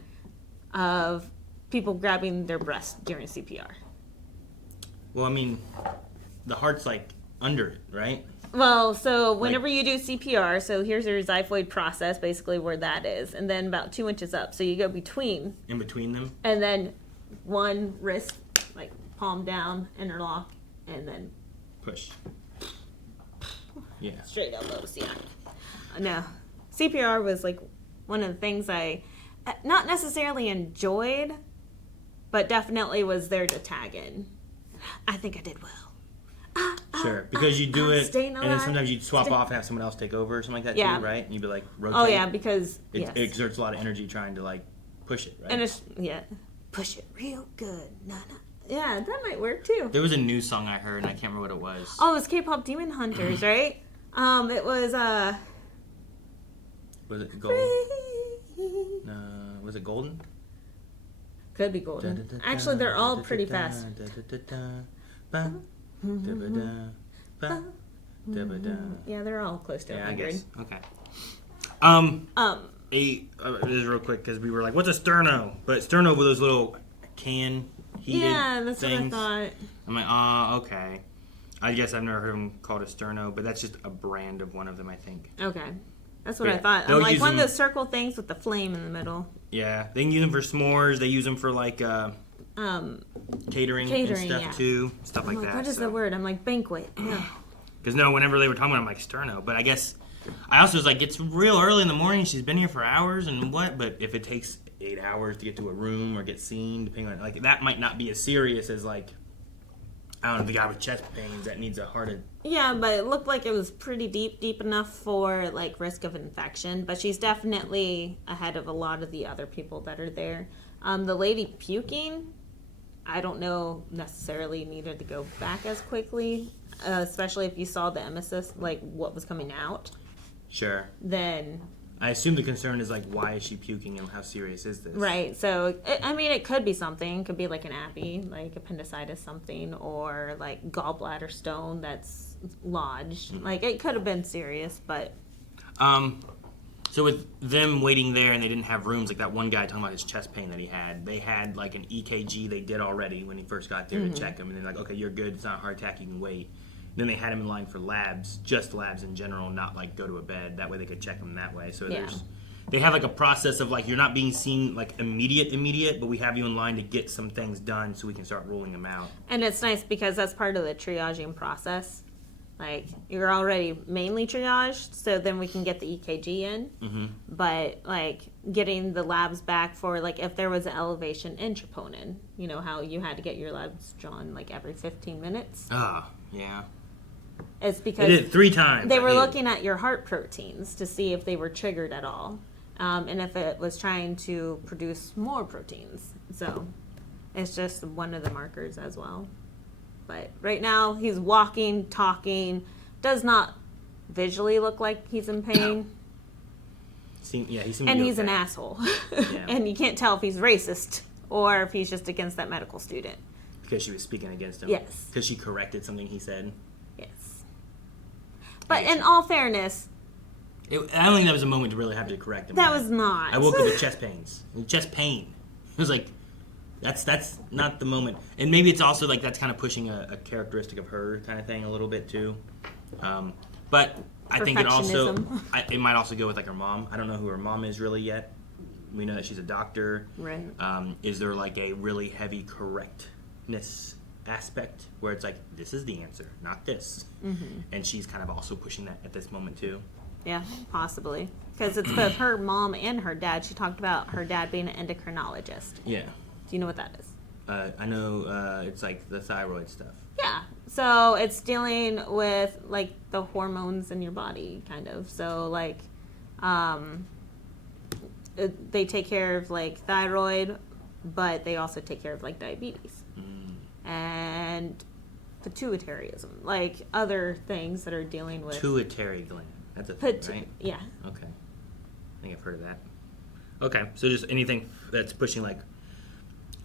of people grabbing their breasts during CPR. Well, I mean, the heart's like under it, right? Well, so whenever you do CPR, so here's your xiphoid process, basically where that is, and then about 2 inches up. So you go between. In between them? And then one wrist, like palm down, interlock, and then push. Yeah. Straight elbows, yeah. No. CPR was like one of the things I not necessarily enjoyed, but definitely was there to tag in. I think I did well. Sure, because you do it, staying and then alive. sometimes you'd swap off and have someone else take over or something like that Yeah. too, right? And you'd be like, rotate. Oh, yeah, because, it exerts a lot of energy trying to like push it, right? And it's, push it real good. Yeah, that might work too. There was a new song I heard, and I can't remember what it was. Oh, it was K-pop Demon Hunters, right? It was, Was it Gold? Was it Golden? Could be Golden. Actually, they're all pretty fast. Yeah, they're all close to 100. I guess. Okay. This is real quick because we were like, "What's a Sterno?" But Sterno were those little can heated that's things. what I thought. I'm like, okay. I guess I've never heard them called a Sterno, but that's just a brand of one of them, I think. Okay, that's what Yeah. I thought. They'll I'm like use one of them- those circle things with the flame in the middle. Yeah, they can use them for s'mores. They use them for like catering and stuff yeah. too, stuff like I'm that. What is the word? I'm like banquet. Yeah. Because whenever they were talking about it, I'm like Sterno. But I guess I also was like, it's real early in the morning. She's been here for hours and what? But if it takes 8 hours to get to a room or get seen, depending on like that might not be as serious as like I don't know, the guy with chest pains that needs a heart. Yeah, but it looked like it was pretty deep enough for like risk of infection. But she's definitely ahead of a lot of the other people that are there. The lady puking, I don't know necessarily needed to go back as quickly, especially if you saw the emesis, like what was coming out. Sure. Then. I assume the concern is like, why is she puking and how serious is this? Right. So, it could be something. It could be like an appy, like appendicitis something, or like gallbladder stone that's lodged. Mm-hmm. Like it could have been serious, but. So with them waiting there and they didn't have rooms, like that one guy talking about his chest pain that he had, they had like an EKG they did already when he first got there to check him, and they're like, okay, you're good, it's not a heart attack, you can wait. Then they had him in line for labs, just labs in general, not like go to a bed. That way they could check him that way. So they have like a process of like, you're not being seen like immediate, but we have you in line to get some things done so we can start ruling them out. And it's nice because that's part of the triaging process. Like, you're already mainly triaged, so then we can get the EKG in. Mm-hmm. But, like, getting the labs back for, like, if there was an elevation in troponin, you know, how you had to get your labs drawn, like, every 15 minutes? Yeah. It's because... They did it 3 times. They were looking at your heart proteins to see if they were triggered at all. And if it was trying to produce more proteins. So, it's just one of the markers as well. But right now, he's walking, talking, does not visually look like he's in pain. He seems and he's an asshole. Yeah. And you can't tell if he's racist or if he's just against that medical student. Because she was speaking against him? Yes. Because she corrected something he said? Yes. But in all fairness... I don't think that was a moment to really have to correct him. That was not. I woke up with chest pains. Chest pain. It was like... That's not the moment. And maybe it's also like that's kind of pushing a characteristic of her kind of thing a little bit too. But I think it also it might also go with like her mom. I don't know who her mom is really yet. We know that she's a doctor. Right. Is there like a really heavy correctness aspect where it's like, this is the answer, not this? Mm-hmm. And she's kind of also pushing that at this moment too. Yeah, possibly. Because it's both her mom and her dad. She talked about her dad being an endocrinologist. Yeah. Do you know what that is? I know it's like the thyroid stuff. Yeah. So it's dealing with like the hormones in your body, kind of. So like, they take care of like thyroid, but they also take care of like diabetes and pituitarism, like other things that are dealing with Pituitary gland. That's a thing, right? Yeah. Okay. I think I've heard of that. Okay, so just anything that's pushing like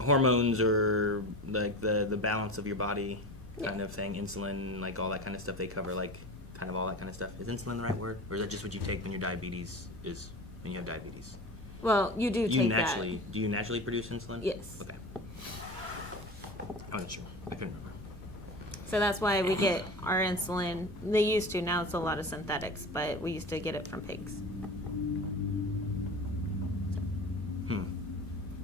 hormones or like the balance of your body kind of thing, insulin, like all that kind of stuff they cover, like kind of all that kind of stuff. Is insulin the right word? Or is that just what you take when you have diabetes? Well, you do take that. Do you naturally produce insulin? Yes. Okay. I wasn't sure. I couldn't remember. So that's why we get our insulin. They used to, now it's a lot of synthetics, but we used to get it from pigs.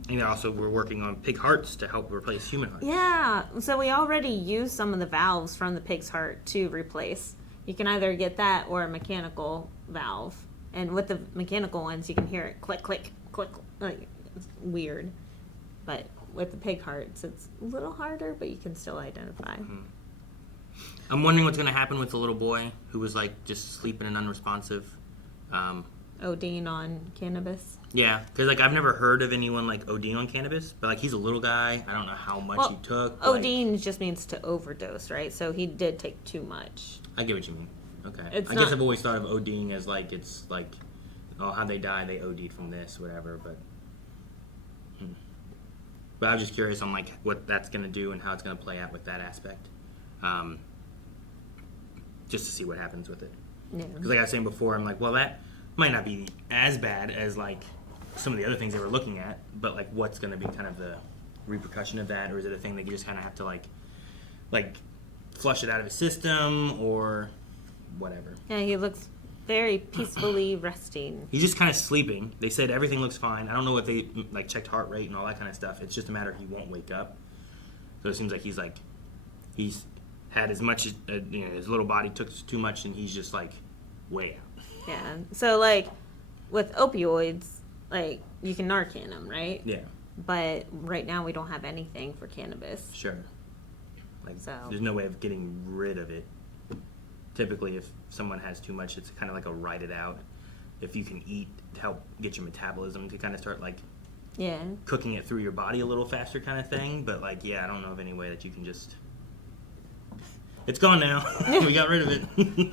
And also, we're working on pig hearts to help replace human hearts. Yeah, so we already use some of the valves from the pig's heart to replace. You can either get that or a mechanical valve. And with the mechanical ones, you can hear it click, click, click. Like, it's weird. But with the pig hearts, it's a little harder, but you can still identify. I'm wondering what's going to happen with the little boy who was like just sleeping and unresponsive. ODing on cannabis. Yeah, because like I've never heard of anyone like ODing on cannabis, but like he's a little guy. I don't know how much he took. ODing just means to overdose, right? So he did take too much. I get what you mean. Okay. It's I guess I've always thought of ODing as like it's like, oh, how they die, they OD'd from this, whatever. But I was just curious on like what that's going to do and how it's going to play out with that aspect, just to see what happens with it. Yeah. Because like I was saying before, I'm like, well, that might not be as bad as like some of the other things they were looking at, but like what's going to be kind of the repercussion of that, or is it a thing that you just kind of have to like flush it out of his system or whatever? Yeah, he looks very peacefully resting. He's just kind of sleeping. They said everything looks fine. I don't know if they like checked heart rate and all that kind of stuff. It's just a matter of he won't wake up. So it seems like he's had as much as his little body took too much, and he's just like way out. Yeah. So like with opioids, like you can Narcan them, right? Yeah. But right now we don't have anything for cannabis. Sure. Like So. there's no way of getting rid of it. Typically, if someone has too much, it's kind of like a ride it out. If you can eat to help get your metabolism to kind of start like cooking it through your body a little faster kind of thing. But like, yeah, I don't know of any way that you can just... It's gone now. We got rid of it.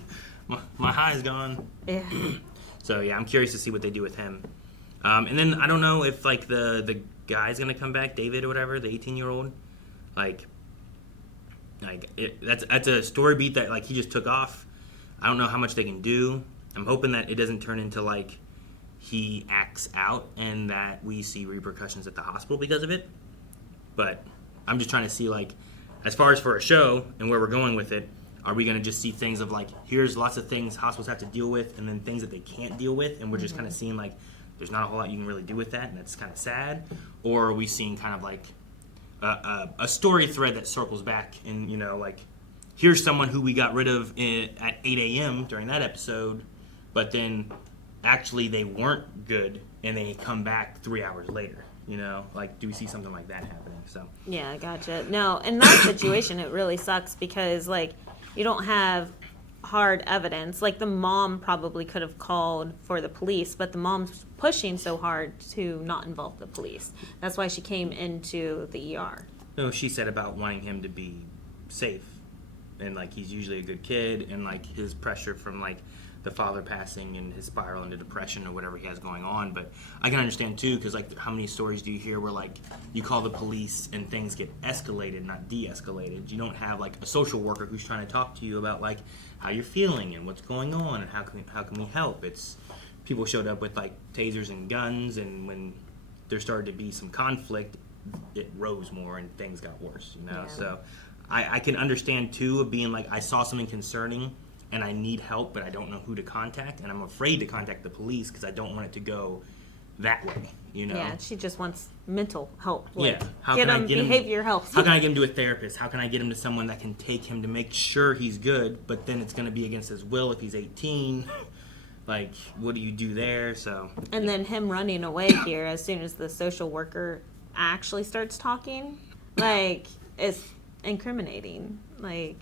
My high is gone. Yeah. So yeah, I'm curious to see what they do with him. And then I don't know if like the guy's gonna come back, David or whatever, the 18-year-old. That's a story beat that like he just took off. I don't know how much they can do. I'm hoping that it doesn't turn into like he acts out and that we see repercussions at the hospital because of it. But I'm just trying to see like, as far as for a show and where we're going with it, are we going to just see things of like, here's lots of things hospitals have to deal with and then things that they can't deal with, and we're just kind of seeing like there's not a whole lot you can really do with that, and that's kind of sad? Or are we seeing kind of like a story thread that circles back and, like, here's someone who we got rid of at 8 a.m. during that episode, but then actually they weren't good and they come back 3 hours later, Like, do we see something like that happening? So Yeah, gotcha. No, in that situation, it really sucks because, like, you don't have hard evidence. Like, the mom probably could have called for the police, but the mom's pushing so hard to not involve the police. That's why she came into the ER. No, she said about wanting him to be safe, and like he's usually a good kid, and like his pressure from like the father passing and his spiral into depression or whatever he has going on. But I can understand too, because like how many stories do you hear where like you call the police and things get escalated, not de-escalated? You don't have like a social worker who's trying to talk to you about like how you're feeling and what's going on and how can we help. It's people showed up with like tasers and guns, and when there started to be some conflict, it rose more and things got worse, Yeah. So I can understand too of being like, I saw something concerning and I need help, but I don't know who to contact, and I'm afraid to contact the police because I don't want it to go that way, Yeah, she just wants mental help. Yeah. How get can I him get him behavior help. How can I get him to a therapist? How can I get him to someone that can take him to make sure he's good, but then it's going to be against his will if he's 18? Like, what do you do there? So. And then him running away here as soon as the social worker actually starts talking, like, it's incriminating. Like,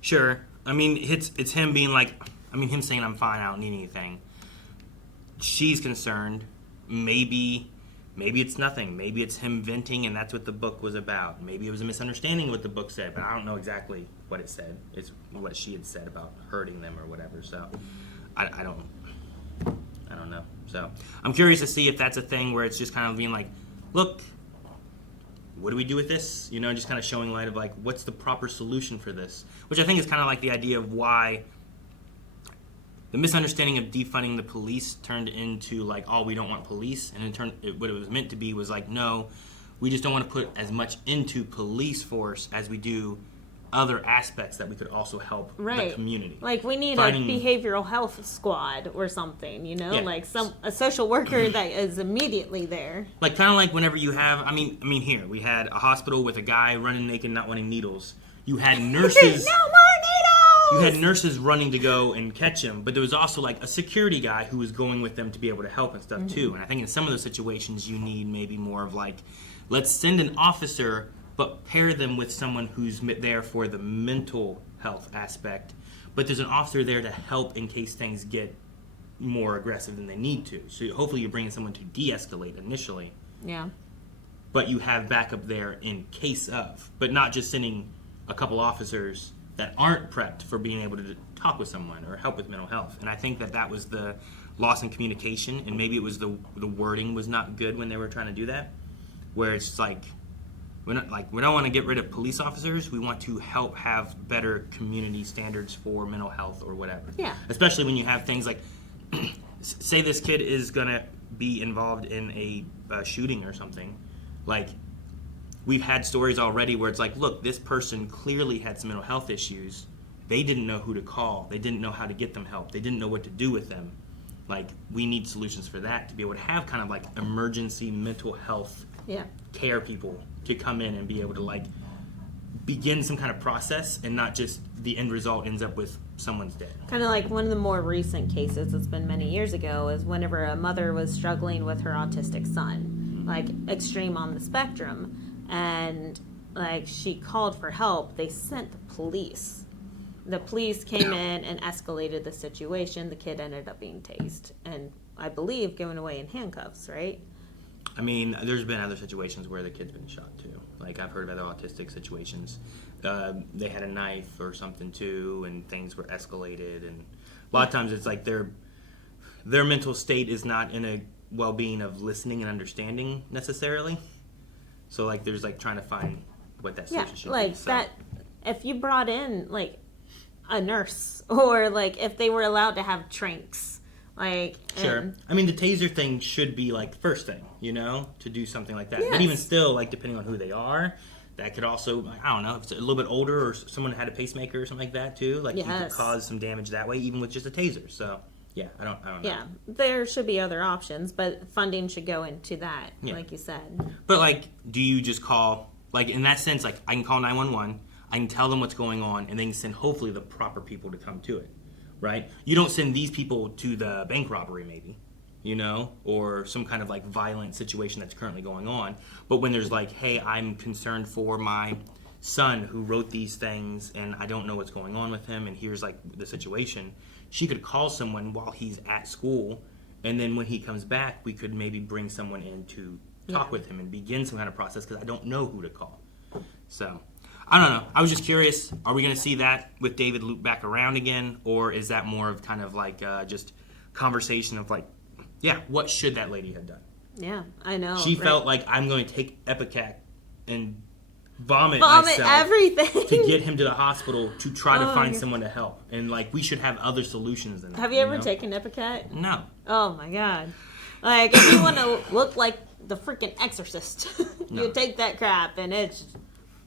Sure. I mean, it's him being like, him saying I'm fine, I don't need anything. She's concerned. Maybe it's nothing. Maybe it's him venting, and that's what the book was about. Maybe it was a misunderstanding of what the book said, but I don't know exactly what it said. It's what she had said about hurting them or whatever. So I don't know. So I'm curious to see if that's a thing where it's just kind of being like, look, what do we do with this? Just kind of showing light of like, what's the proper solution for this? Which I think is kind of like the idea of why the misunderstanding of defunding the police turned into like, oh, we don't want police. And what it was meant to be was like, no, we just don't want to put as much into police force as we do other aspects that we could also help the community. Like we need Finding- a behavioral health squad or something, you know, Yeah. like a social worker that is immediately there. Like kind of like whenever you have, I mean, here we had a hospital with a guy running naked, not wanting needles. You had nurses. No more needles. You had nurses running to go and catch him, but there was also like a security guy who was going with them to be able to help and stuff too. And I think in some of those situations, you need maybe more of like, let's send an officer, but pair them with someone who's there for the mental health aspect. But there's an officer there to help in case things get more aggressive than they need to. So hopefully you're bringing someone to de-escalate initially. Yeah. But you have backup there in case of. But not just sending a couple officers that aren't prepped for being able to talk with someone or help with mental health. And I think that was the loss in communication, and maybe it was the wording was not good when they were trying to do that, where it's like, we don't want to get rid of police officers. We want to help have better community standards for mental health or whatever. Yeah. Especially when you have things like, say this kid is gonna be involved in a shooting or something. Like, we've had stories already where it's like, look, this person clearly had some mental health issues. They didn't know who to call. They didn't know how to get them help. They didn't know what to do with them. Like, we need solutions for that to be able to have kind of like emergency mental health care people to come in and be able to like begin some kind of process and not just the end result ends up with someone's dead. Kind of like one of the more recent cases, it's been many years ago, is whenever a mother was struggling with her autistic son, like extreme on the spectrum, and like she called for help. They sent the police. The police came in and escalated the situation. The kid ended up being tased and I believe given away in handcuffs, right? I mean, there's been other situations where the kid's been shot too. Like, I've heard of other autistic situations. They had a knife or something too, and things were escalated. And a lot of times it's like their mental state is not in a well-being of listening and understanding necessarily. So, like, there's like trying to find what that solution should be. Like that, if you brought in like a nurse or like if they were allowed to have tranks. Like, sure. I mean, the taser thing should be like the first thing, you know, to do something like that. Yes. But even still, like, depending on who they are, that could also, I don't know, if it's a little bit older or someone had a pacemaker or something like that too, like you could cause some damage that way, even with just a taser. So, yeah, I don't know. Yeah, there should be other options, but funding should go into that, like you said. But, like, do you just call, like, in that sense, like, I can call 911, I can tell them what's going on, and they can send, hopefully, the proper people to come to it. Right? You don't send these people to the bank robbery, maybe, you know, or some kind of like violent situation that's currently going on. But when there's like, hey, I'm concerned for my son who wrote these things and I don't know what's going on with him and here's like the situation, she could call someone while he's at school, and then when he comes back, we could maybe bring someone in to talk with him and begin some kind of process because I don't know who to call. So I don't know. I was just curious, are we going to see that with David loop back around again? Or is that more of kind of like just conversation of like, yeah, what should that lady have done? Yeah, I know. She felt like I'm going to take Epicac and vomit myself everything to get him to the hospital to try to find someone to help. And like, we should have other solutions than that. Have you ever taken Ipecac? No. Oh my God. Like, if you want to look like the freaking Exorcist, you take that crap and it's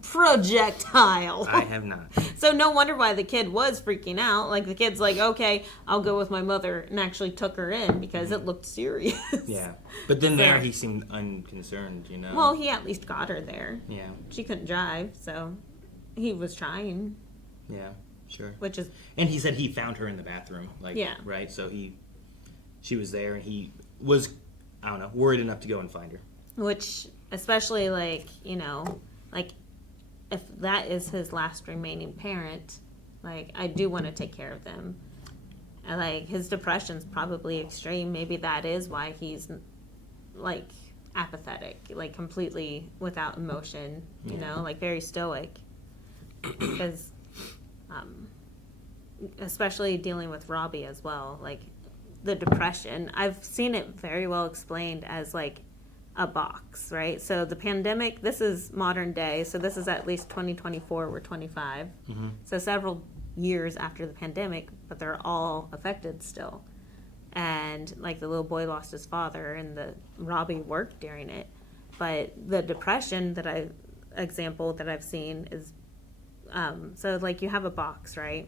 projectile. I have not. So no wonder why the kid was freaking out. Like, the kid's like, okay, I'll go with my mother, and actually took her in because it looked serious. Yeah. But then there he seemed unconcerned, you know? Well, he at least got her there. Yeah. She couldn't drive, so he was trying. Yeah, sure. Which is... And he said he found her in the bathroom. Like, yeah. Right? So she was there, and he was, I don't know, worried enough to go and find her. Which, especially, like, you know, like, if that is his last remaining parent, like, I do want to take care of them. And, like, his depression's probably extreme. Maybe that is why he's, like, apathetic, like, completely without emotion, you know, like, very stoic. Because, especially dealing with Robbie as well, like, the depression, I've seen it very well explained as, like, a box, right? So the pandemic, this is modern day, so this is at least 2024, we're 25. Mm-hmm. So several years after the pandemic, but they're all affected still. And like the little boy lost his father and the Robbie worked during it. But the depression that I've seen is So like you have a box, right?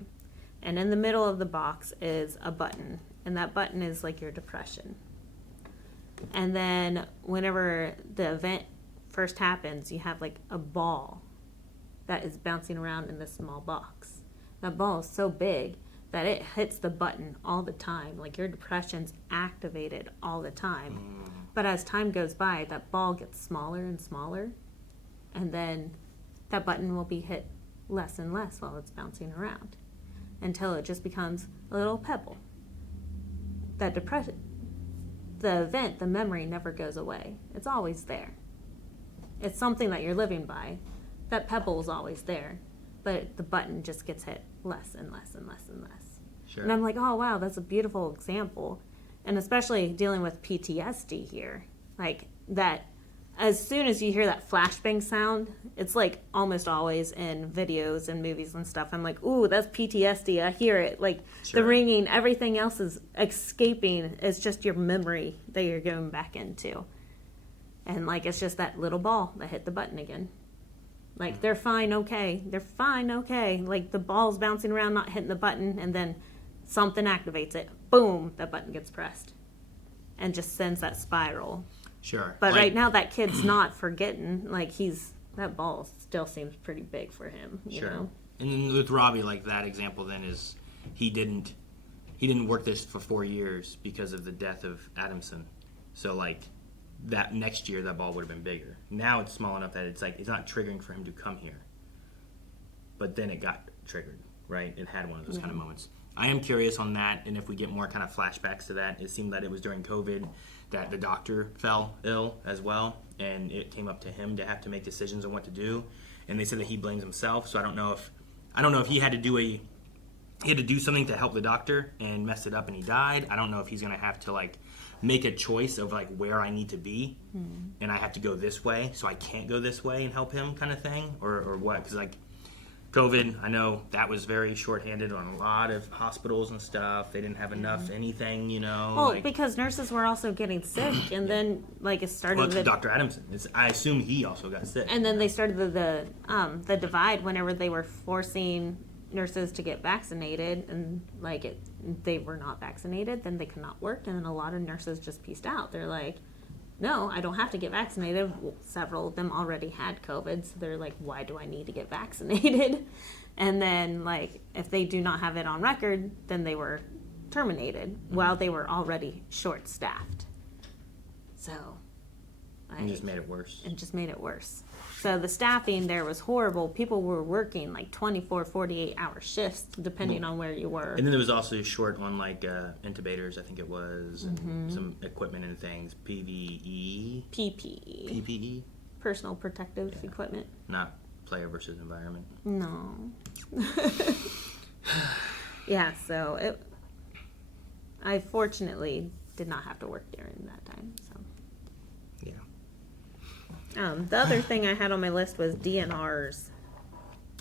And in the middle of the box is a button, and that button is like your depression. And then whenever the event first happens, you have like a ball that is bouncing around in this small box. That ball is so big that it hits the button all the time. Like your depression's activated all the time. But as time goes by, that ball gets smaller and smaller, and then that button will be hit less and less while it's bouncing around until it just becomes a little pebble. That depression, the event, the memory never goes away. It's always there. It's something that you're living by. That pebble is always there, but the button just gets hit less and less and less and less. Sure. And I'm like, oh wow, that's a beautiful example. And especially dealing with PTSD here, like that, as soon as you hear that flashbang sound, it's like almost always in videos and movies and stuff. I'm like, ooh, that's PTSD. I hear it. Like Sure. the ringing, everything else is escaping. It's just your memory that you're going back into. And like, it's just that little ball that hit the button again. Like they're fine, okay. They're fine, okay. Like the ball's bouncing around, not hitting the button, and then something activates it. Boom, that button gets pressed. And just sends that spiral. Sure. But Like- right now that kid's not forgetting. Like that ball still seems pretty big for him. You Sure. know? And then with Robbie, like that example then is he didn't work this for 4 years because of the death of Adamson. So like that next year that ball would have been bigger. Now it's small enough that it's like it's not triggering for him to come here. But then it got triggered, right? It had one of those kind of moments. I am curious on that, and if we get more kind of flashbacks to that. It seemed that it was during COVID that the doctor fell ill as well, and it came up to him to have to make decisions on what to do. And they said that he blames himself. So I don't know if he had to do something to help the doctor and messed it up and he died. I don't know if he's gonna have to like make a choice of like where I need to be, and I have to go this way, so I can't go this way and help him, kind of thing, or what? Because like COVID, I know that was very shorthanded on a lot of hospitals and stuff. They didn't have enough anything, you know. Well, like, because nurses were also getting sick, and then like it started. well, it's Dr. Adamson. I assume he also got sick. And then they started the divide whenever they were forcing nurses to get vaccinated, and like they were not vaccinated, then they could not work, and then a lot of nurses just pieced out. They're like, no, I don't have to get vaccinated. Well, several of them already had COVID, so they're like, why do I need to get vaccinated? And then like if they do not have it on record, then they were terminated while they were already short-staffed. So It just made it worse. It just made it worse. So the staffing there was horrible. People were working like 24, 48-hour shifts depending on where you were. And then there was also short on like intubators, I think it was, and some equipment and things. PPE. PPE. Personal protective equipment. Not player versus environment. No. Yeah, so I fortunately did not have to work during that time. So. Yeah. The other thing I had on my list was DNRs.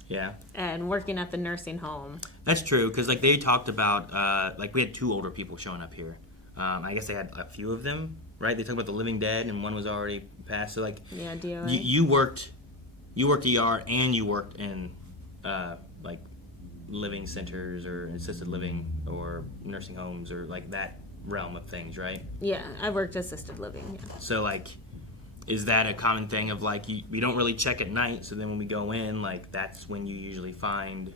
Yeah. And working at the nursing home. That's true, because like they talked about, like we had 2 older people showing up here. I guess they had a few of them, right? They talked about the living dead, and one was already passed. So like, yeah, DOA. You worked ER and you worked in like living centers or assisted living or nursing homes or like that realm of things, right? Yeah, I worked assisted living. Yeah. So like, is that a common thing of like we don't really check at night, so then when we go in, like that's when you usually find?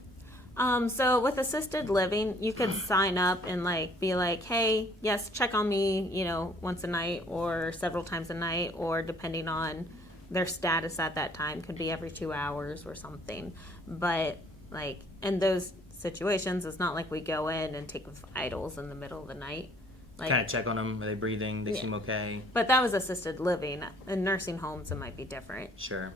So with assisted living, you could sign up and like be like, hey, yes, check on me, you know, once a night or several times a night, or depending on their status at that time, could be every 2 hours or something. But like in those situations, it's not like we go in and take vitals in the middle of the night. Like, kind of check on them. Are they breathing? They seem okay. But that was assisted living. In nursing homes, it might be different. Sure.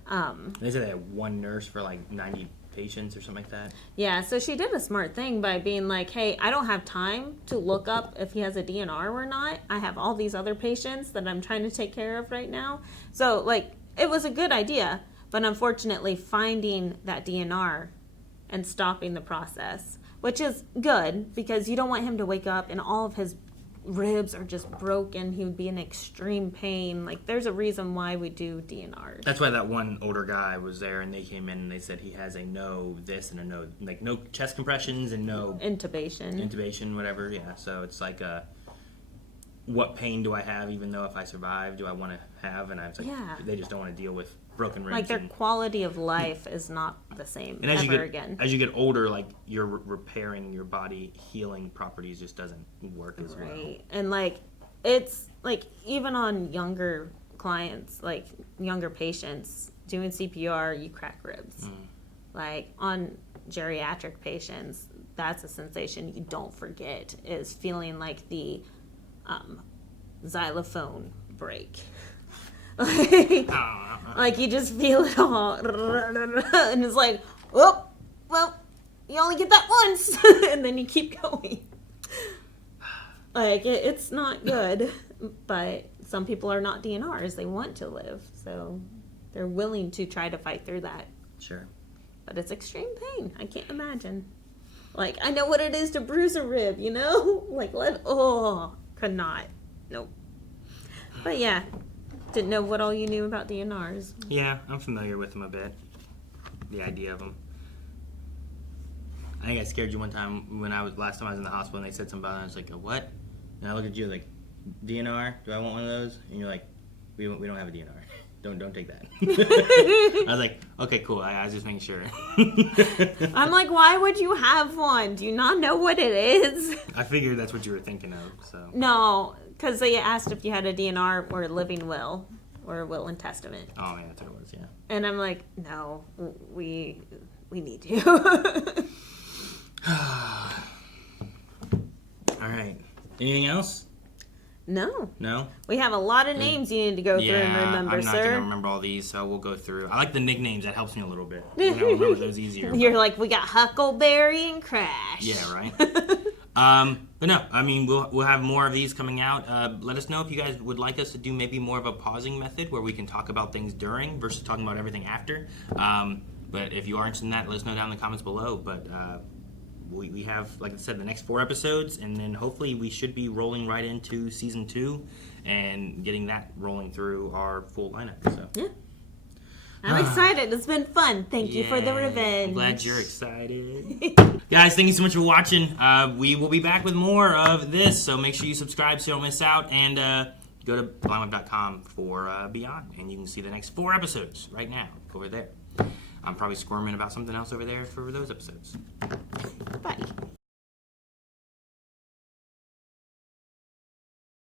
They said they had 1 nurse for like 90 patients or something like that. Yeah, so she did a smart thing by being like, hey, I don't have time to look up if he has a DNR or not. I have all these other patients that I'm trying to take care of right now. So, like, it was a good idea, but unfortunately finding that DNR and stopping the process, which is good because you don't want him to wake up and all of his ribs are just broken. He would be in extreme pain. Like, there's a reason why we do DNRs. That's why that one older guy was there, and they came in and they said he has a no this and a no, like no chest compressions and no intubation, whatever. Yeah, so it's like what pain do I have? Even though if I survive, do I want to have? And I was like, they just don't want to deal with broken ribs. Like, their quality of life is not the same and as ever you get, again. As you get older, like, your repairing your body, healing properties just doesn't work as well. Right. And, like, it's, like, even on younger clients, like, younger patients, doing CPR, you crack ribs. Like, on geriatric patients, that's a sensation you don't forget, is feeling like the xylophone break. Like you just feel it all, and it's like, well, you only get that once, and then you keep going. Like, it's not good, but some people are not DNRs. They want to live, so they're willing to try to fight through that. Sure. But it's extreme pain. I can't imagine. Like, I know what it is to bruise a rib, you know? Like, could not. Nope. But yeah, didn't know what all you knew about DNRs. Yeah, I'm familiar with them a bit. The idea of them. I think I scared you one time when last time I was in the hospital and they said something about it. I was like, a what? And I looked at you like, DNR? Do I want one of those? And you're like, we don't have a DNR. Don't take that. I was like, okay, cool. I was just making sure. I'm like, why would you have one? Do you not know what it is? I figured that's what you were thinking of. So no, because they asked if you had a DNR or a living will or a will and testament. Oh yeah, that's what it was. Yeah. And I'm like, no, we need you. All right. Anything else? No. No? We have a lot of names you need to go through and remember, I'm not sir. going to remember all these, so we'll go through. I like the nicknames. That helps me a little bit. I remember those easier. You're like, we got Huckleberry and Crash. Yeah, right? But no, I mean, we'll have more of these coming out. Let us know if you guys would like us to do maybe more of a pausing method where we can talk about things during versus talking about everything after. But if you are interested in that, let us know down in the comments below. But we have, like I said, the next 4 episodes, and then hopefully we should be rolling right into season 2 and getting that rolling through our full lineup. So yeah, I'm excited. It's been fun. Thank you for the revenge. I'm glad you're excited. Guys, thank you so much for watching. We will be back with more of this, so make sure you subscribe so you don't miss out, and go to blindweb.com for Beyond, and you can see the next 4 episodes right now over there. I'm probably squirming about something else over there for those episodes. Bye.